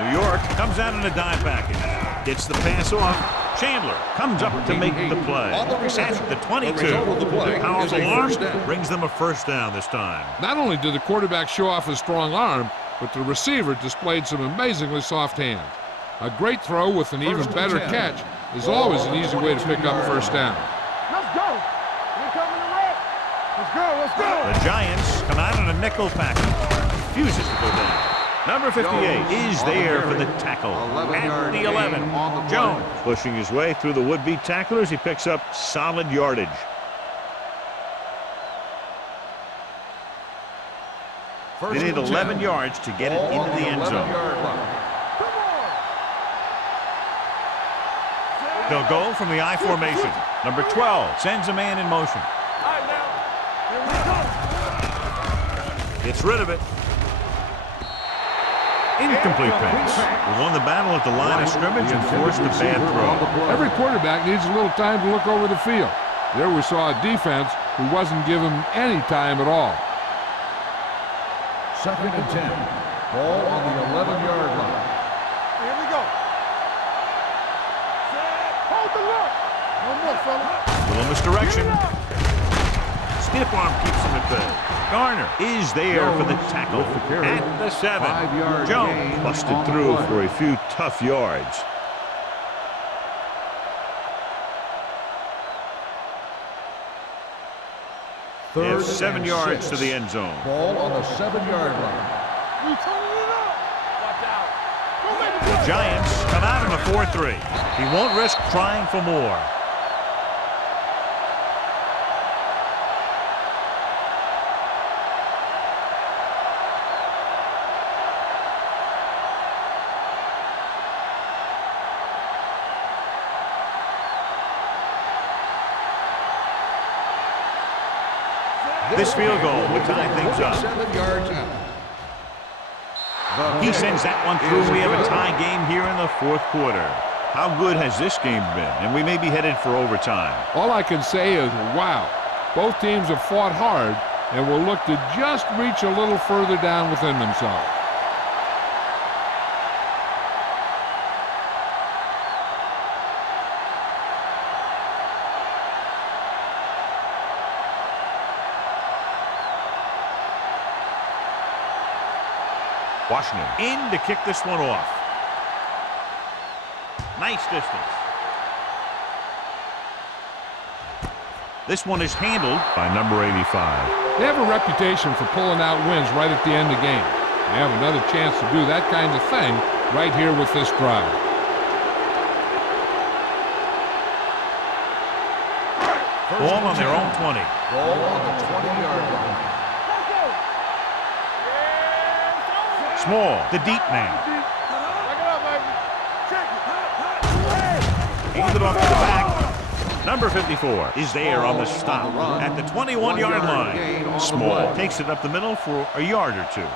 New York comes out in a dime package. Gets the pass off. Chandler comes up to make the play. At the 22. The powerful arm brings them a first down this time. Not only did the quarterback show off his strong arm, but the receiver displayed some amazingly soft hands. A great throw with an even better catch is always an easy way to pick up first down. Let's go. Here coming the red. Let's go. The Giants come out in a nickel package. Refuses to go down. Number 58 is there for the tackle at the 11. Jones pushing his way through the would-be tacklers. He picks up solid yardage. They need 11 yards to get it into the end zone. They'll go from the I formation. Number 12 sends a man in motion. Gets rid of it. Incomplete pass. We won the battle at the line of scrimmage and forced a bad throw. Every quarterback needs a little time to look over the field. There we saw a defense who wasn't given any time at all. Second and 10. Ball on the 11-yard line. Here we go. Hold the look. One more, fella. Little misdirection. Stiff arm keeps him at bay. Garner is there for the tackle at the 7. Jones busted through for a few tough yards. They have 7 yards to the end zone. Ball on the 7-yard line. We turning it up. Watch out. Go make it The good. Giants come out in a 4-3. He won't risk trying for more. This field goal would tie things up. 7 yards out. He sends that one through. We have a tie game here in the fourth quarter. How good has this game been? And we may be headed for overtime. All I can say is, wow. Both teams have fought hard and will look to just reach a little further down within themselves. Washington in to kick this one off. Nice distance. This one is handled by number 85. They have a reputation for pulling out wins right at the end of the game. They have another chance to do that kind of thing right here with this drive. Ball on their own 20. Ball on the 20-yard line. Small, the deep man. Back it up, baby. Check it. hand it off to the back. Number 54 is there on the stop at the 21-yard line. Small takes it up the middle for a yard or two.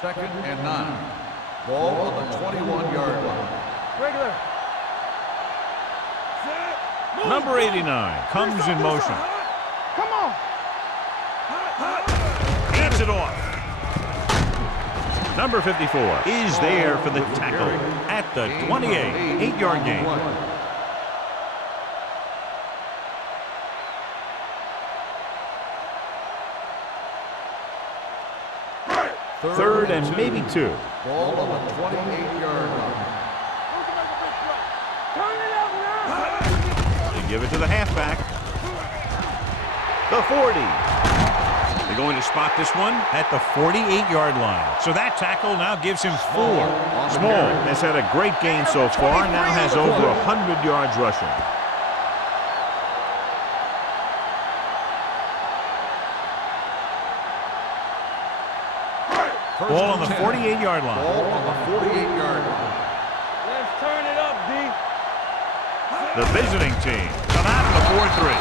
Second and 9. Ball on the 21-yard line. Regular. Number 89 comes in motion. Come on. Hands it off. Number 54 is there for the tackle at the 28, 8-yard gain. Third and maybe 2. Ball on the 28-yard line. Turn it up now. They give it to the halfback. The 40. They're going to spot this one at the 48-yard line. So that tackle now gives him 4. Small has had a great game so far, now has over 100 yards rushing. Ball on the 48-yard line. Ball on the 48-yard line. Let's turn it up, D. The visiting team come out of the 4-3.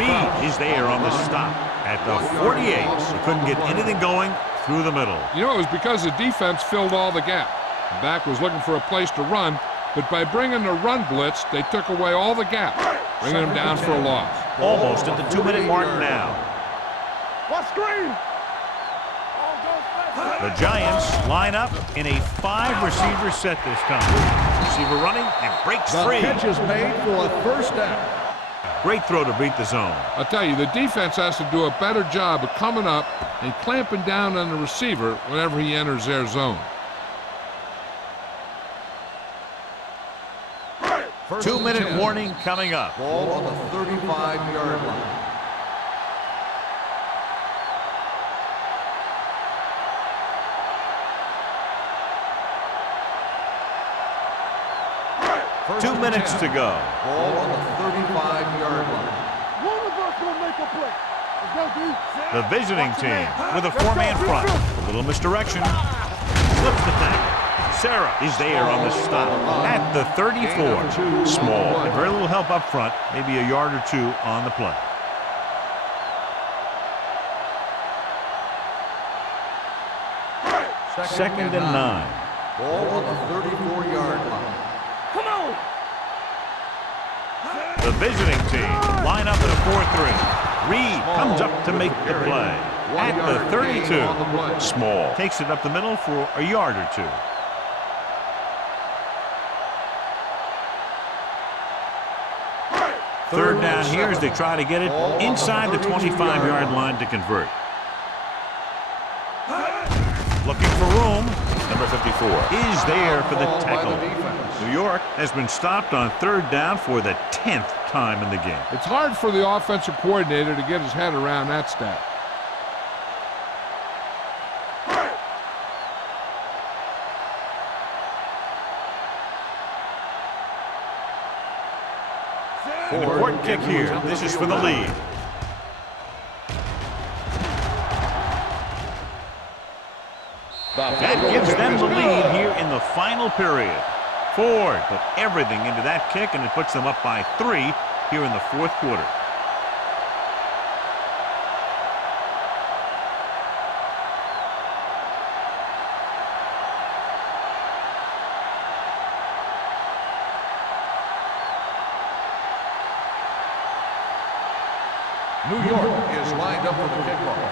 Reed is there on the stop at the 48. He couldn't get anything going through the middle. You know, it was because the defense filled all the gap. The back was looking for a place to run, but by bringing the run blitz, they took away all the gap, bringing them down for a loss. Almost at the 2-minute mark now. What screen? The Giants line up in a 5-receiver set this time. Receiver running and breaks The free. catch is made for a first down. Great throw to beat the zone. I'll tell you, the defense has to do a better job of coming up and clamping down on the receiver whenever he enters their zone. 2-minute warning coming up. Ball on the 35-yard line. First 2 and minutes 10. to go. Ball on the 35-yard line. One of us gonna make a play. Let's go, D. The visiting team with a 4-man front. A little misdirection. Slips the tackle. Sarah is there on the stop at the 34. Small and very little help up front. Maybe a yard or 2 on the play. Second and 9. Ball on the 34-yard line. Come on. The visiting team line up at a 4-3. Reed comes up to make the play at the 32. Small takes it up the middle for a yard or 2. Third down here as they try to get it inside the 25-yard line to convert. Looking for room. Number 54 is there for the tackle. New York has been stopped on third down for the 10th time in the game. It's hard for the offensive coordinator to get his head around that stat. An important kick here. This is for the lead. That gives them the lead here in the final period. Ford put everything into that kick, and it puts them up by 3 here in the fourth quarter. New York is lined up for the kickoff.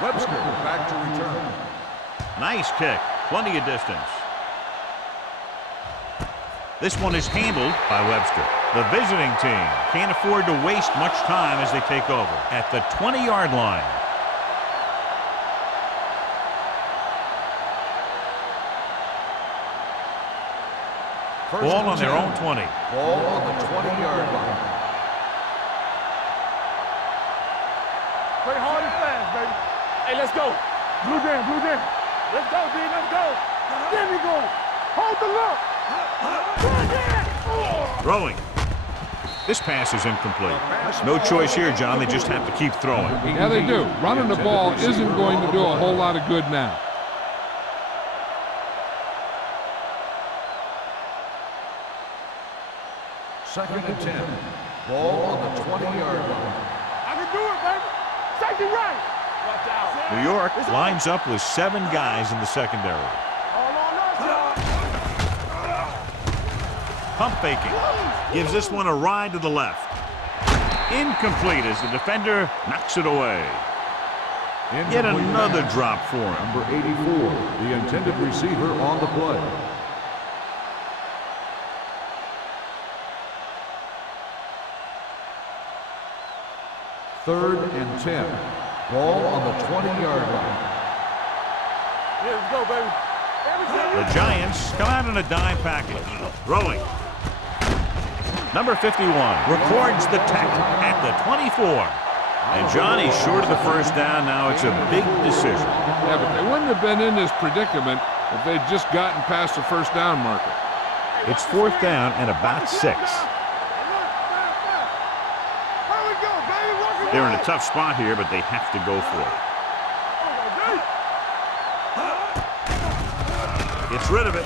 Webster back to return. Nice kick. Plenty of distance. This one is handled by Webster. The visiting team can't afford to waste much time as they take over at the 20-yard line. Ball on their own 20. Ball on the 20-yard line. Play hard and fast, baby. Hey, let's go. Blue down, blue down. Let's go, D. Let's go. There we go. Hold the look. Throwing. This pass is incomplete. No choice here, John. They just have to keep throwing. Yeah, they do. Running the ball isn't going to do a whole lot of good now. Second and 10. Ball on the 20-yard line. I can do it, baby. Safety right. Watch out. New York lines up with 7 guys in the secondary. All on us, y'all. Pump faking. Gives this one a ride to the left. Incomplete as the defender knocks it away. Yet another drop for him. Number 84, the intended receiver on the play. Third and 10. Ball on the 20-yard line. Yeah, let's go, baby. The Giants come out in a dime package. Throwing. Number 51 records the tackle at the 24. And Johnny's short of the first down. Now it's a big decision. Yeah, but they wouldn't have been in this predicament if they'd just gotten past the first down marker. It's 4th down and about 6. They're in a tough spot here, but they have to go for it. Gets rid of it.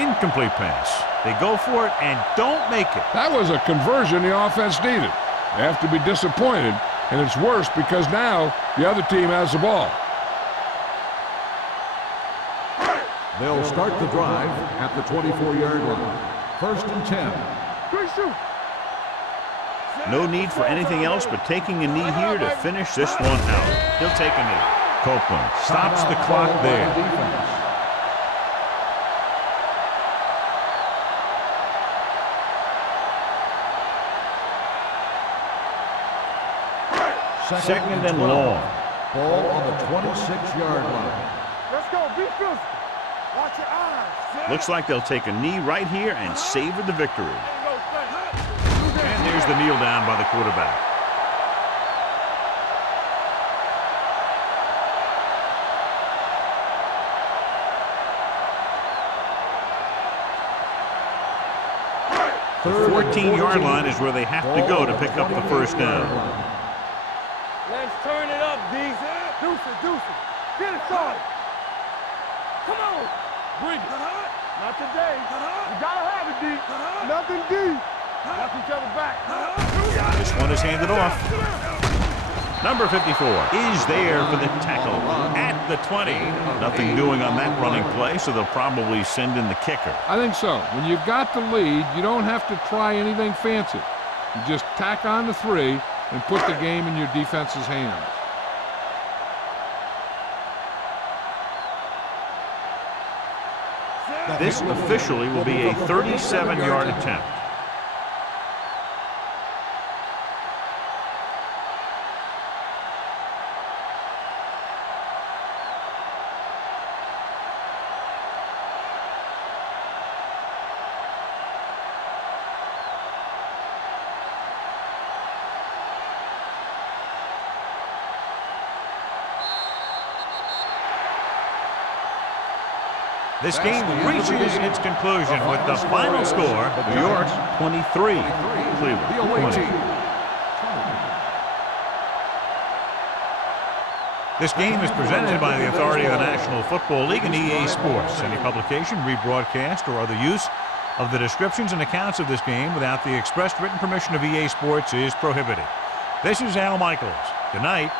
Incomplete pass. They go for it and don't make it. That was a conversion the offense needed. They have to be disappointed, and it's worse because now the other team has the ball. They'll start the drive at the 24-yard line. First and 10. Good shoot. No need for anything else but taking a knee here to finish this one out. He'll take a knee. Copeland stops the clock there. Second and long. Ball on the 26-yard line. Let's go. Be physical. Watch your eyes. Looks like they'll take a knee right here and savor the victory. And there's the kneel down by the quarterback. The 14-yard line is where they have to go to pick up the first down. Let's turn it up, D. Deuce it. Get it started. Come on. Bring it. Not today. You gotta have it, D. Nothing, D. Watch each other back. This one is handed off. Number 54 is there for the tackle at the 20. Nothing doing on that running play, so they'll probably send in the kicker. I think so. When you've got the lead, you don't have to try anything fancy. You just tack on the 3 and put the game in your defense's hands. This officially will be a 37-yard attempt. This game reaches its conclusion with the final score, New York 23, Cleveland 20. This game is presented by the authority of the National Football League and EA Sports. Any publication, rebroadcast, or other use of the descriptions and accounts of this game without the expressed written permission of EA Sports is prohibited. This is Al Michaels. Good night.